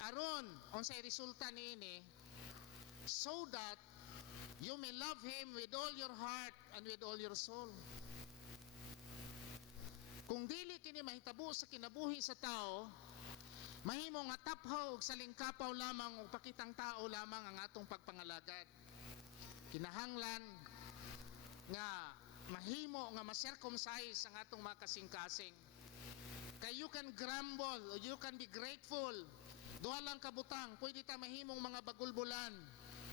aron unsay resulta niini so that you may love Him with all your heart and with all your soul. Kung dili kini mahitabo sa kinabuhi sa tao, mahimo nga taphaw og salingkapaw lamang og pakitang tao lamang ang atong pagpangalagad. Kinahanglan nga mahimo nga ma-circumcise ang atong mga kasing-kasing. Kay you can grumble or you can be grateful. Duha lang kabutang, pwede ta mahimong mga bagulbulan.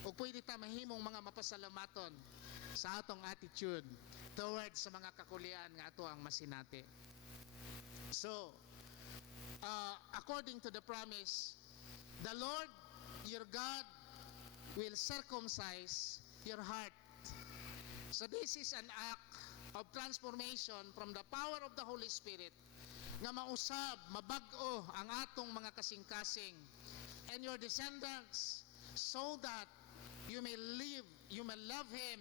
O pwede ta mahimong mga mapasalamaton sa atong attitude towards sa mga kakulian nga ato ang masinati. So, according to the promise, the Lord your God will circumcise your heart. So this is an act of transformation from the power of the Holy Spirit nga mausab, mabag-o ang atong mga kasing-kasing and your descendants so that you may love Him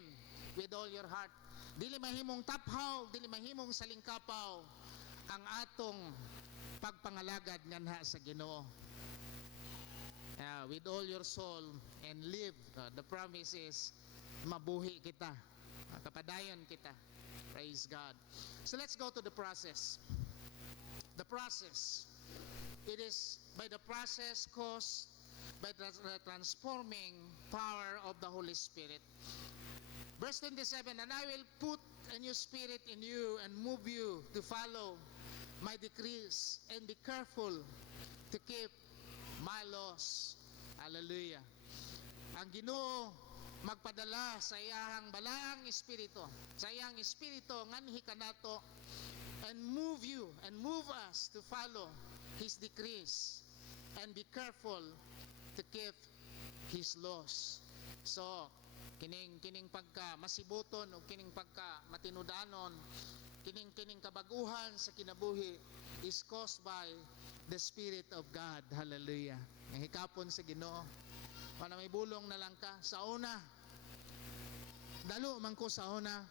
with all your heart. Dili mahimong taphaw, dili mahimong salingkapaw ang atong pagpangalagad nganha sa Ginoo. With all your soul and live. The promise is mabuhi kita, kapadayon kita. Praise God. So let's go to the process. The process. It is by the process caused by the transforming power of the Holy Spirit. Verse 27, and I will put a new spirit in you and move you to follow my decrees and be careful to keep my laws. Hallelujah. Ang Ginoo magpadala sa iyang balaang espiritu, sa iyang espiritu nganhi kanato, and move you and move us to follow His decrees and be careful to keep His laws. So, kining pagka masibuton o kining pagka matinudanon, kining kabaguhan sa kinabuhi is caused by the Spirit of God. Hallelujah. Ang hikapon sa Ginoo. Wala may bulong na lang ka sa una. Dalo man ko sa una,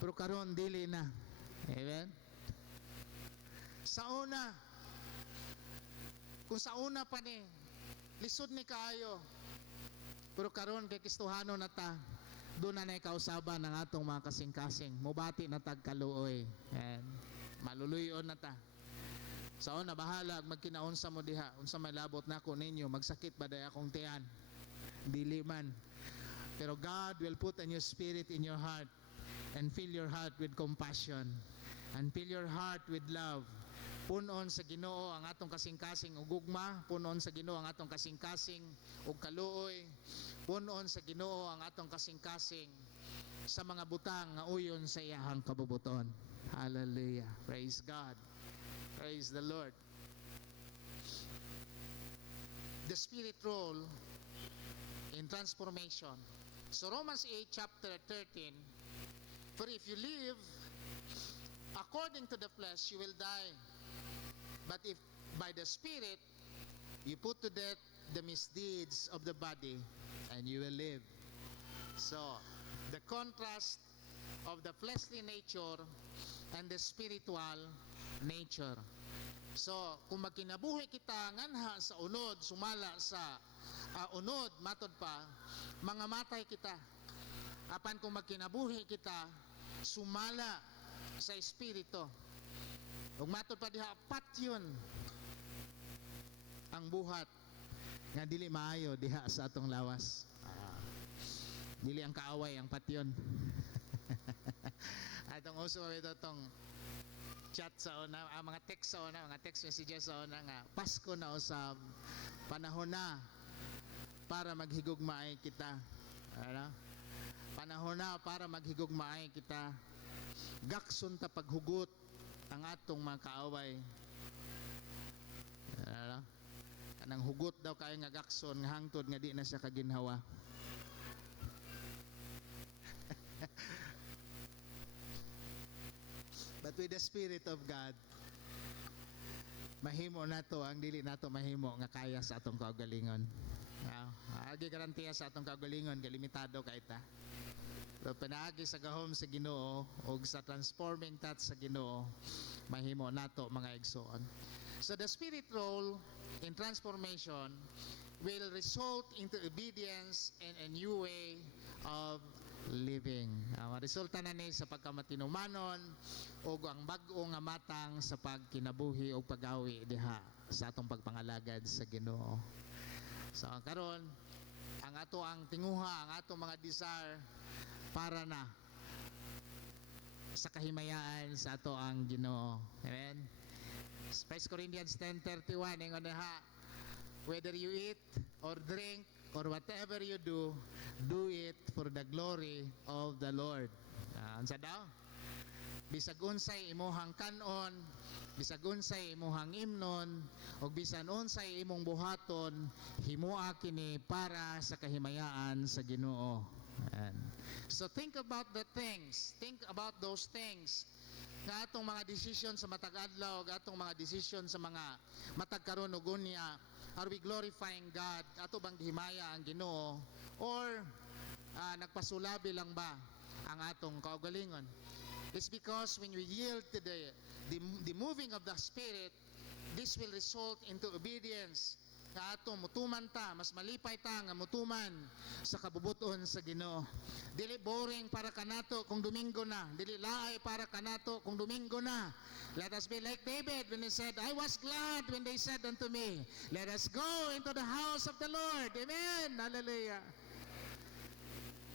pero karon dili na. Amen. Sa una, kung sa una pa ni, lisod ni kaayo, pero karon kay Kristohano na ta, doon na kausaban ng atong mga kasing-kasing. Mubati na tagkaluoy. And maluluyon na ta. Sa una, bahala, magkinaunsa mo diha. Unsa may labot na ako ninyo, magsakit ba dahil akong tiyan? Dili man. Pero God will put a new spirit in your heart and fill your heart with compassion and fill your heart with love. Punon sa Ginoo ang atong kasing-kasing ug gugma, punon sa Ginoo ang atong kasing-kasing ug kaluoy, punon sa Ginoo ang atong kasing-kasing sa mga butang nga uyon sa iyahang kabubuton. Hallelujah. Praise God. Praise the Lord. The Spirit role in transformation. So Romans 8 chapter 13, for if you live according to the flesh, you will die. But if by the Spirit you put to death the misdeeds of the body, and you will live. So, the contrast of the fleshly nature and the spiritual nature. So, kung magkinabuhi kita nganha sa unod, sumala sa unod, matod pa, mga matay kita. Apan kung magkinabuhi kita, sumala sa espiritu. Ug matod pa diha, apat yun ang buhat nga dili maayo diha sa atong lawas. Dili ang kaaway, ang patyon. Atong uso ito tong chat sa una, mga text sa una, mga text messages sa una nga, Pasko na usab, panahon na para maghigugmaay kita. Ano? Panahon na para maghigugmaay kita. Gakson ta paghugot ang atong mga kaaway. Ano? Kanang hugot daw kayo nga gakson, nga hangtod nga di na siya kaginhawa. But with the Spirit of God, mahimo nato ang dili nato mahimo nga kaya sa atong kaugalingon. Agi garantiya sa atong kaugalingon, limitado kay ta. Pero pinaagi sa gahom sa Ginoo o sa transforming touch sa Ginoo, mahimo nato mga igsoon. So the Spirit role in transformation will result into obedience and a new way of living. Resulta na ni sa pagkamatinumanon o ang bag-o nga matang sa pagkinabuhi o pagawi diha sa atong pagpangalagad sa Ginoo. So karon ang ato ang tinguha, ang ato mga desire para na sa kahimayaan sa ato ang Ginoo. Amen. 1 Corinthians 10:31 ingon diha, whether you eat or drink or whatever you do it for the glory of the Lord. Unsa daw? Bisag unsay imuhang kanon, bisag unsay imuhang imnon, o bisan unsay imong buhaton, himoa kini para sa kahimayaan sa Ginoo. Ayan. So think about the things, think about those things nga atong mga desisyon sa matag adlaw, atong mga desisyon sa mga matag karon ug unya. Are we glorifying God? Ato bang gihimaya ang Ginoo, or nagpasulabi lang ba ang atong kaugalingon? It's because when we yield to the moving of the Spirit, this will result into obedience. Nga ato mutuman ta, mas malipay ta nga mutuman sa kabubuton sa Ginoo. Dili boring para kanato kung Domingo na, dili laay para kanato kung Domingo na. Let us be like David when he said, I was glad when they said unto me, let us go into the house of the Lord. Amen. Hallelujah.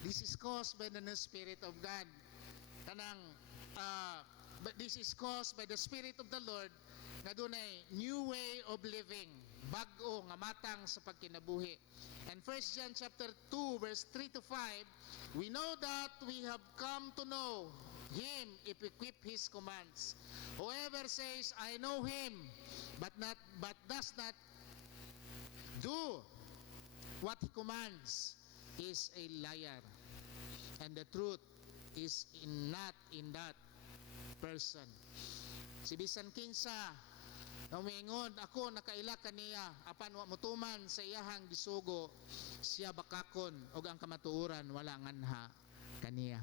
This is caused by the Spirit of God. But this is caused by the Spirit of the Lord nga dunay new way of living, bag-o nga matang sa pagkinabuhi. And 1 John chapter 2 verse 3 to 5, we know that we have come to know Him if we keep His commands. Whoever says, I know Him, but does not do what He commands is a liar. And the truth is not in that person. Si bisan kinsa umingon, ako nakaila kaniya apan wa mutuman sa iyahang gisugo, siya bakakon og ang kamatuoran wala nganha kaniya.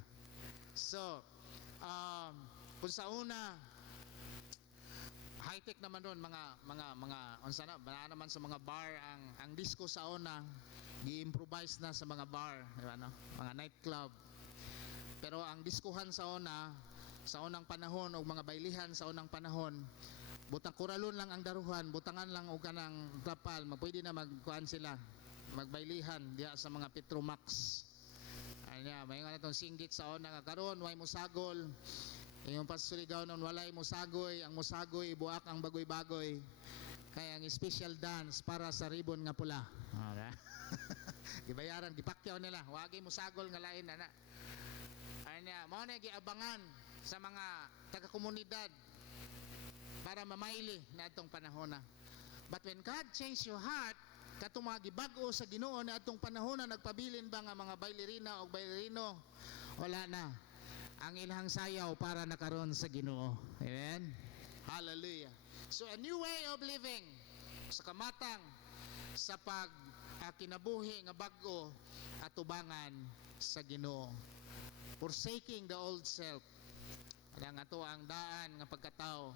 So kung sa una high-tech naman doon mga unsa na naman sa mga bar ang disco sa una gi-improvise na sa mga bar, di ba, no? Mga nightclub. Pero ang diskuhan sa unang panahon o mga bailihan sa unang panahon, butang kuralon lang ang daruhan, butangan lang o kanang trapal, pwede na magkuhan sila, magbailihan diya sa mga Petromax. Anya, may nga itong singgit sa una nga karon, way musagol, yung pasuligaw nun, walay musagoy, ang musagoy, buak ang bagoy-bagoy, kaya ang special dance para sa ribbon nga pula. Okay. Gibayaran, gipakyaw nila, wagi musagol nga lain na. Anya, mo na giabangan sa mga taga-komunidad para mamaili na itong panahon na. But when God changed your heart, katong mga gibag-o sa Ginoo na itong panahon na nagpabilin ba nga mga bailerina o bailerino, wala na. Ang ilang sayaw para nakaroon sa Ginoo. Amen? Hallelujah. So a new way of living sa kamatang sa kinabuhi nga bag-o at tubangan sa Ginoo. Forsaking the old self. Ang ato ang daan nga pagkatao.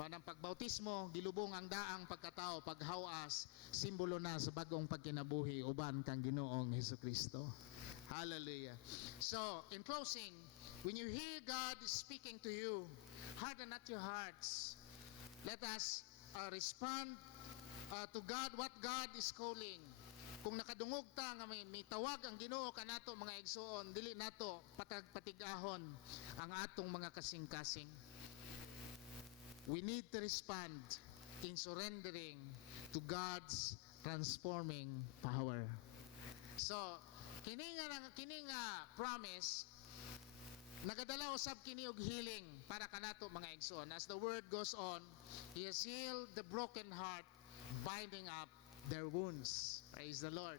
Manang pagbautismo, gilubong ang daang pagkatao, paghawas, simbolo na sa bagong pagkinabuhi uban kang Ginoong Hesukristo. Hallelujah. So, in closing, when you hear God speaking to you, harden not your hearts. Let us respond to God, what God is calling. Kung nakadungog ta nga may tawag ang Ginoo kanato mga igsoon, dili nato patigahon ang atong mga kasing-kasing. We need to respond in surrendering to God's transforming power. So, kini nga promise nagadala usab kini og healing para kanato mga igsoon. As the word goes on, He has healed the broken heart, binding up their wounds. Praise the Lord.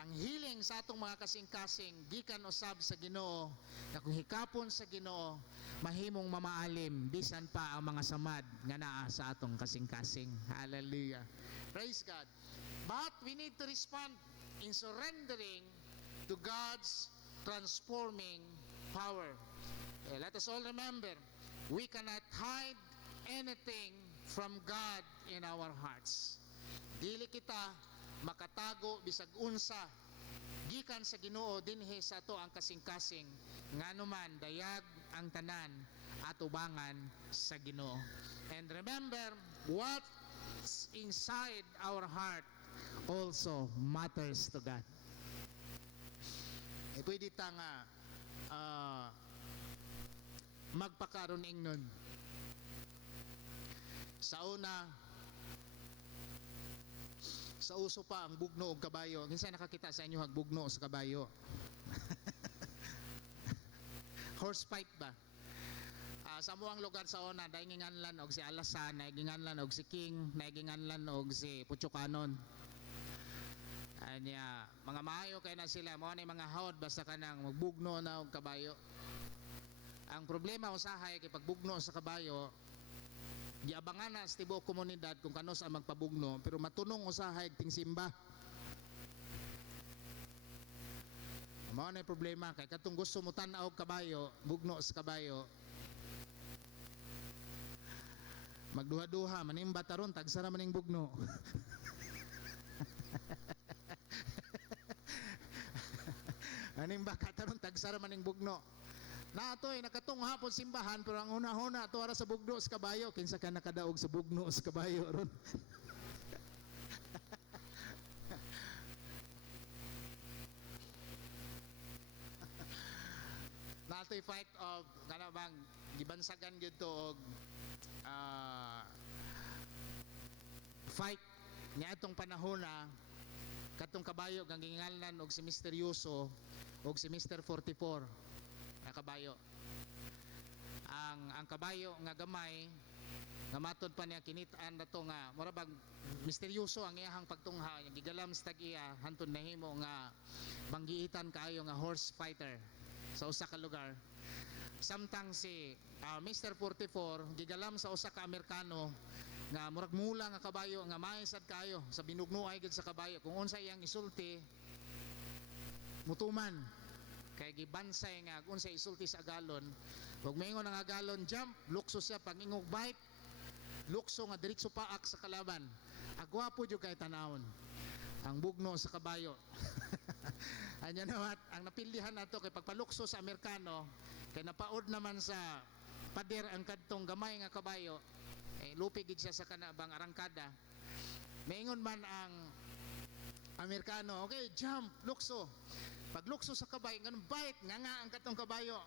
Ang healing sa atong mga kasing-kasing gikan usab sa Ginoo, na kung hikapon sa Ginoo mahimong mamaalim bisan pa ang mga samad nga naa sa atong kasing-kasing. Hallelujah. Praise God. But we need to respond in surrendering to God's transforming power. Let us all remember, we cannot hide anything from God in our hearts. Dili kita makatago bisag unsa gikan sa Ginoo dinhi sa ato ang kasing-kasing nganuman dayag ang tanan at ubangan sa Ginoo. And remember, what's inside our heart also matters to God. Pwede ta nga magpakaron ingnon. sa uso pa ang bugno og kabayo. Kinsa nakakita sa inyo hag bugno sa kabayo? Horse fight ba? Sa muang lugar sa una, dahil nginganlan og si Alasan, naiginganlan og si King, naiginganlan og si Puchukanon. Anya, mga maayo kay na sila, mo na mga hawd basta kanang magbugno na og kabayo. Ang problema usahay kay pagbugno sa kabayo, giabangan na sa tibuok komunidad kung kanos ang magpabugno, pero matunong usahay ting simba. Mao na problema kay katong gusto mo tan-aw og kabayo, bugno sa kabayo. Magduha-duha manimba taron tagsara maning bugno. Manimba ka taron tagsara maning bugno. Natoy nakatong hapon simbahan pero ang una-una ato ara sa bugno sa kabayo kinsa ka nakadaog sa bugno sa kabayo ron. Natoy fight of kana bang gibansagan gyud to og fight niya atong panahon na katong kabayo kang gingalan og si Misteryoso og si Mr. 44 na kabayo. Ang kabayo nga gamay nga matod pa niya kinitaan na to nga mura bag misteryoso ang iyahang pagtungha gigalam sa tag-iya hantod nahimo nga banggiitan kaayo nga horse fighter sa usa ka lugar. Samtang si Mr. 44 gigalam sa usa ka Amerikano nga murag mula nga kabayo nga maisad kayo sa binugnuay gid sa kabayo kung unsa iyang isulti mutuman kay gibansay nga kung unsay isulti sa agalon ug maingon ang agalon jump lukso siya pangingog bite lukso nga diretso paak sa kalaban agwapo jud kay tanawon ang bugno sa kabayo. Anya nawat ang napildihan nato kay pagpalukso sa Amerikano kay napaod naman sa pader ang kadtong gamay nga kabayo lupig gid siya sa kanabang arangkada. Maingon man ang Amerikano, okay, jump, lukso. Pag lukso sa kabayo, ganun bite, nga ang katong kabayo.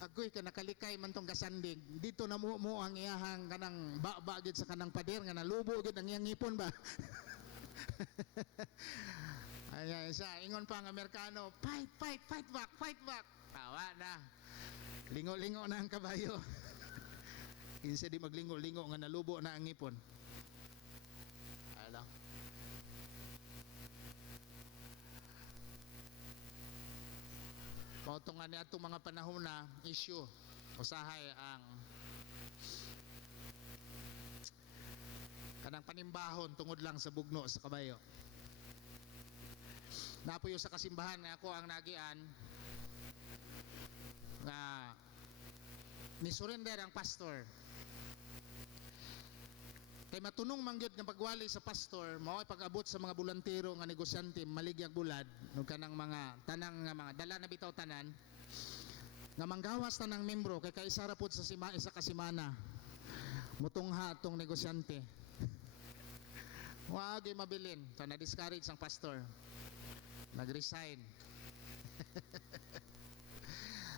Agoy ka nakalikay man tong kasandig. Dito na mo ang iyahang kanang ba gid sa kanang pader nga nalubo gid ang iyang ngipon ba. Ay isa ingon pa ang Amerikano, fight back. Tawa na. Lingo-lingo na ang kabayo. Kinsa di maglingo-lingo nga nalubo na ang ngipon. Ano? Mao nga ni atong mga panahon na issue usahay ang kanang panimbahon tungod lang sa bugno sa kabayo. Napuyo sa kasimbahan nga ako ang nagian nga ni surrender ang pastor. Kay matunong mangyod nga pagwali sa pastor, mao ay pag-abot sa mga bulantero nga negosyante maligyag bulad ug kanang mga tanang nga mga dala na bitaw tanan nga manggawas tanang membro kay kaisara pud sa isa ka semana mutungha atong negosyante. Wag mabilin, so na-discourage ang pastor. Nag-resign.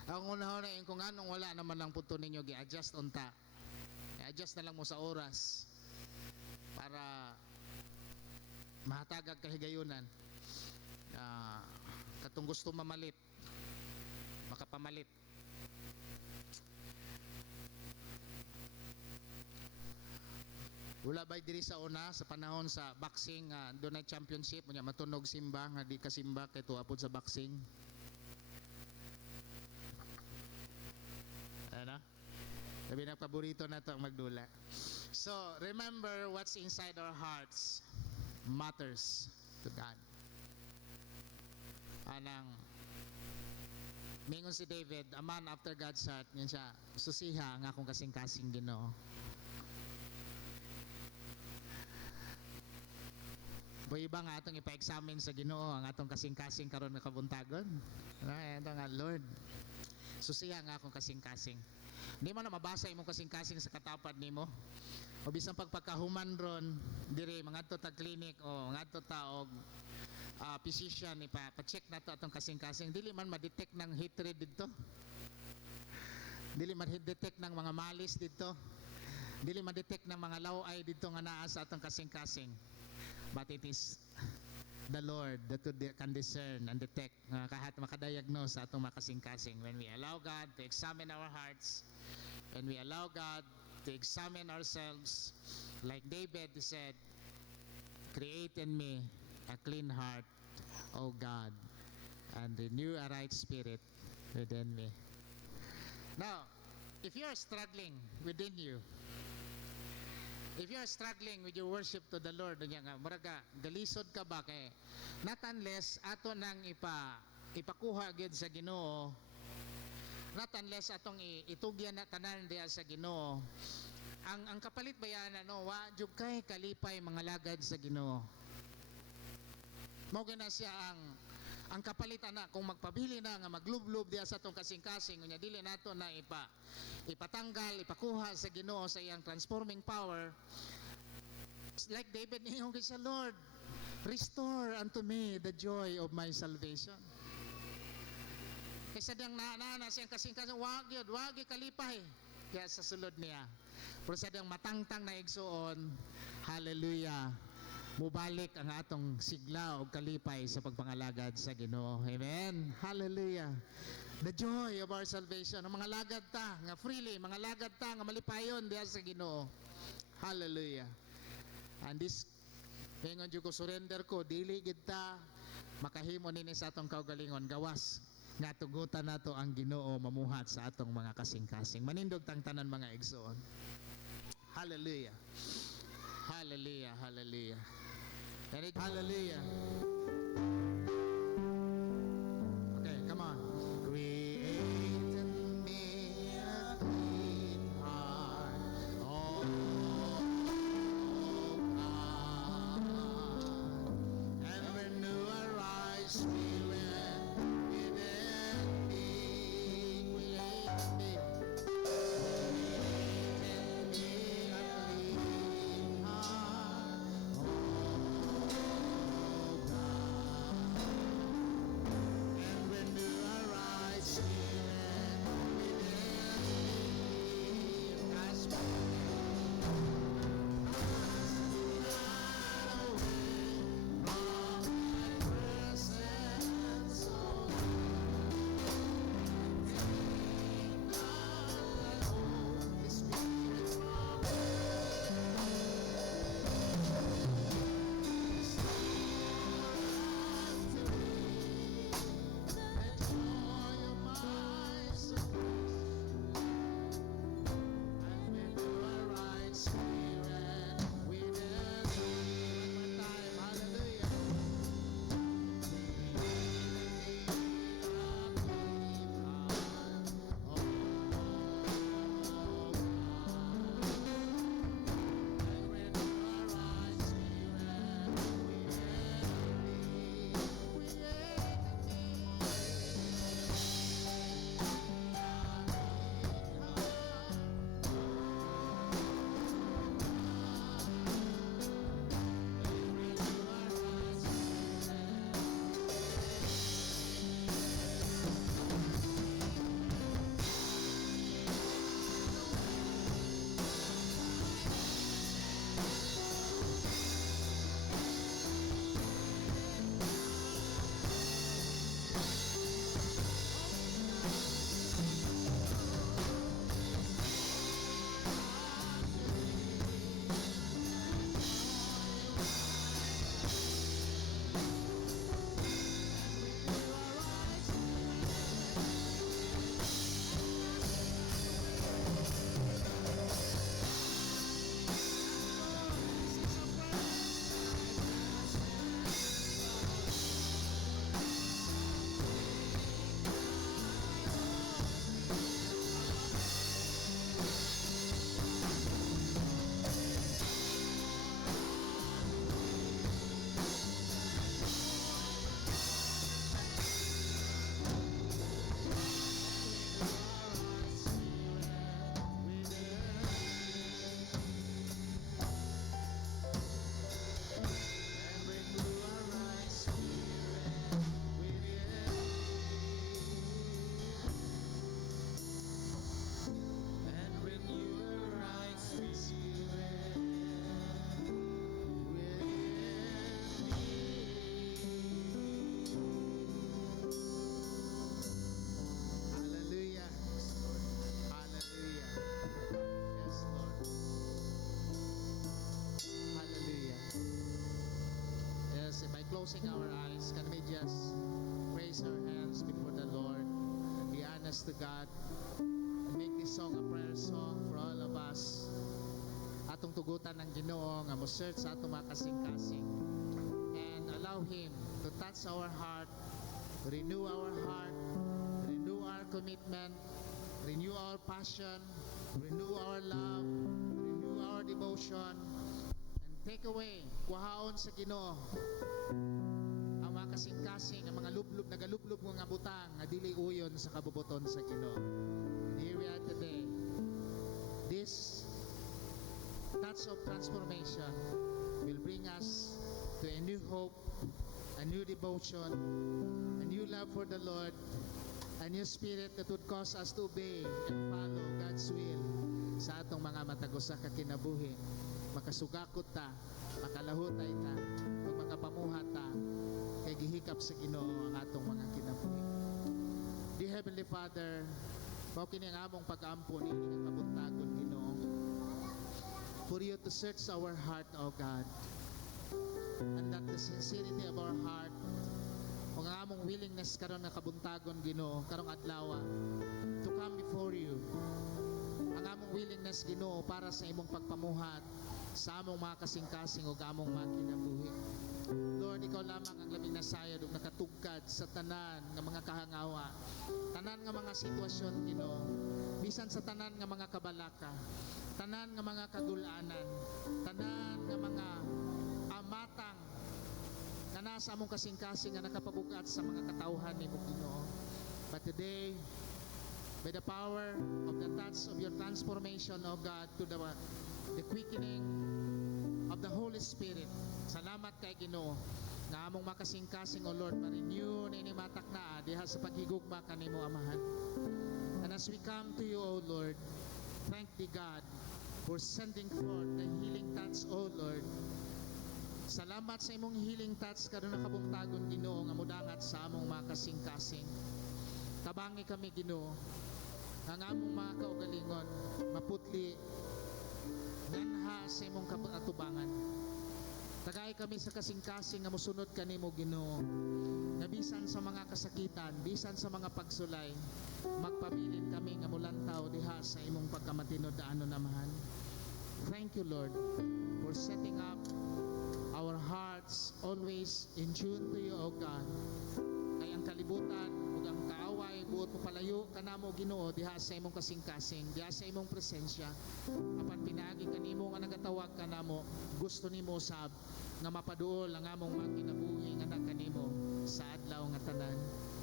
Ang una-una kung anong wala naman ang punto ninyo gi-adjust unta. I-adjust na lang mo sa oras para mahatagag kahigayunan. Katong gusto mamalit, makapamalit. Wala ba'y diri sa una sa panahon sa boxing doon ay championship unya matunog simba nga di ka simba kay tuapod sa boxing. Ano? Sabi na paborito na to ang magdula. So, remember what's inside our hearts matters to God. Anang mingon si David, a man after God's heart, yun siya, susiha nga akong kasing-kasing Ginoo. Boy iba nga atong ipa-examine sa Ginoo ang atong kasing-kasing karon nga kabuntagon. Ito nga Lord. Susiha nga akong kasing-kasing. Di mo na mabasa imong kasing-kasing sa katapad nimo. O bisan pagpakahuman ron diri mangadto ta clinic o ngadto ta og physician ipa-check na to atong kasing-kasing dili man ma-detect ng hatred dito. Dili ma-detect ng mga malis dito. Dili ma-detect ng mga laway dito nga naa sa atong kasing-kasing. but it is the Lord that can discern and detect kahit makadiagnose sa atong makasing-kasing. When we allow God to examine our hearts, when we allow God to examine ourselves, like David said, create in me a clean heart, O God, and renew a right spirit within me. Now, if you are struggling within you, if you are struggling with your worship to the Lord, nga muraga galisod ka ba kay not unless ato nang ipakuha gyud sa Ginoo, not unless atong itugyan na tanan diha sa Ginoo, ang kapalit bayan wa jud kay kalipay mga lagad sa Ginoo. Mao na siya ang kapalit ana kung magpabili na nga maglublob diha sa atong kasing-kasing unya dili nato na ipatanggal, ipakuha sa Ginoo sa iyang transforming power. Like David niyo sa Lord, restore unto me the joy of my salvation. Kaysa diyang naana siyang kasing-kasing, wag kalipay. Kaya sa sulod niya, pero sa diyang matangtang na igsuon, hallelujah, mubalik ang atong sigla o kalipay sa pagpangalagad sa Ginoo. Amen. Hallelujah. The joy of our salvation. Ang mga lagad ta nga freely, mga lagad ta nga malipayon diha sa Ginoo. Hallelujah. And this ingon jud ko surrender ko dili gid ta makahimo nini sa atong kaugalingon gawas nga tugutan nato ang Ginoo mamuhat sa atong mga kasing-kasing. Manindog tang tanan mga igsoon. Hallelujah. Hallelujah. Hallelujah. Hallelujah. Okay, come on. Create in me a clean heart, oh God, and renew a right spirit within me. Create in me a clean heart, oh God. closing our eyes, can we just raise our hands before the Lord and be honest to God and make this song a prayer song for all of us. Atong tugutan ng Ginoo nga mo search sa atong mga kasing-kasing and allow Him to touch our heart, renew our heart, renew our commitment, renew our passion, renew our love, renew our devotion, and take away, kuhaon sa Ginoo ang mga kasing-kasing, ang mga lublob, nagalublob nga butang nga dili uyon sa kabubuton sa Ginoo. And here we are today. This touch of transformation will bring us to a new hope, a new devotion, a new love for the Lord, a new spirit that would cause us to obey and follow God's will sa atong mga matagos sa kakinabuhi. Makasugakot ta, makalahutay ta, ug makapamuhat ta kay gihikap sa Ginoo ang atong mga kinabuhi. Dear Heavenly Father, mao kini ang among pag-ampo nini nga kabuntagon Ginoo. For you to search our heart, O God, and that the sincerity of our heart, o nga among willingness karon nga kabuntagon Ginoo karong adlaw to come before you, ang among willingness Ginoo para sa imong pagpamuhat sa among mga kasing-kasing o among mga kinabuhi. Lord, ikaw lamang ang labing nasayod ug nakatugkad sa tanan nga mga kahangawa, tanan nga mga sitwasyon Ginoo, bisan sa tanan nga mga kabalaka, tanan nga mga kagulanan, tanan nga mga amatang kana sa among kasing-kasing nga nakapabugat sa mga katawhan nimo Ginoo. But today, by the power of the touch of your transformation, O God, to the quickening of the Holy Spirit, salamat kay Ginoo nga among makasing-kasing, O Lord, ma-renew na inimatak na diha sa paghigugma kanimo Amahan. And as we come to you, O Lord, thank thee God for sending forth the healing touch, O Lord. Salamat sa imong healing touch karon na kabungtagon Ginoo nga mudangat sa among mga kasing-kasing. Tabangi kami Ginoo ang among mga kaugalingon maputli nganha sa imong katubangan. Tagay kami sa kasing-kasing nga mosunod kanimo Ginoo. Na bisan sa mga kasakitan, bisan sa mga pagsulay, magpabilin kami nga mulantaw diha sa imong pagkamatinod daanon Amahan. Thank you, Lord, for setting up our hearts always in tune to you, O God. Kay ang kalibutan ug ang kaaway buot mo palayo kanamo Ginoo diha sa imong kasing-kasing, diha sa imong presensya. Apan pinagi kanimo nga nagatawag kanamo, gusto nimo sab nga mapaduol ang among mga kinabuhi nga kanimo sa adlaw nga tanan.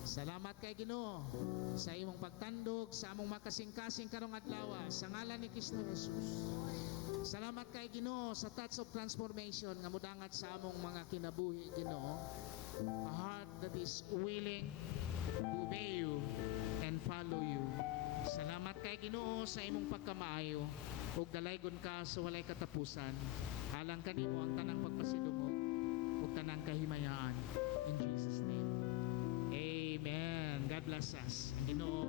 Salamat kay Ginoo sa imong pagtandog sa among makasing-kasing karong adlaw sa ngalan ni Kristo Jesus. Salamat kay Ginoo sa touch of transformation nga mudangat sa among mga kinabuhi Ginoo. A heart that is willing to obey you and follow you. Salamat kay Ginoo sa imong pagkamaayo ug dalaygon ka sa walay katapusan. Halang kanimo ang tanang pagpasidumog ug tanang kahimayaan. In Jesus' name. Amen. God bless us. Ang Ginoo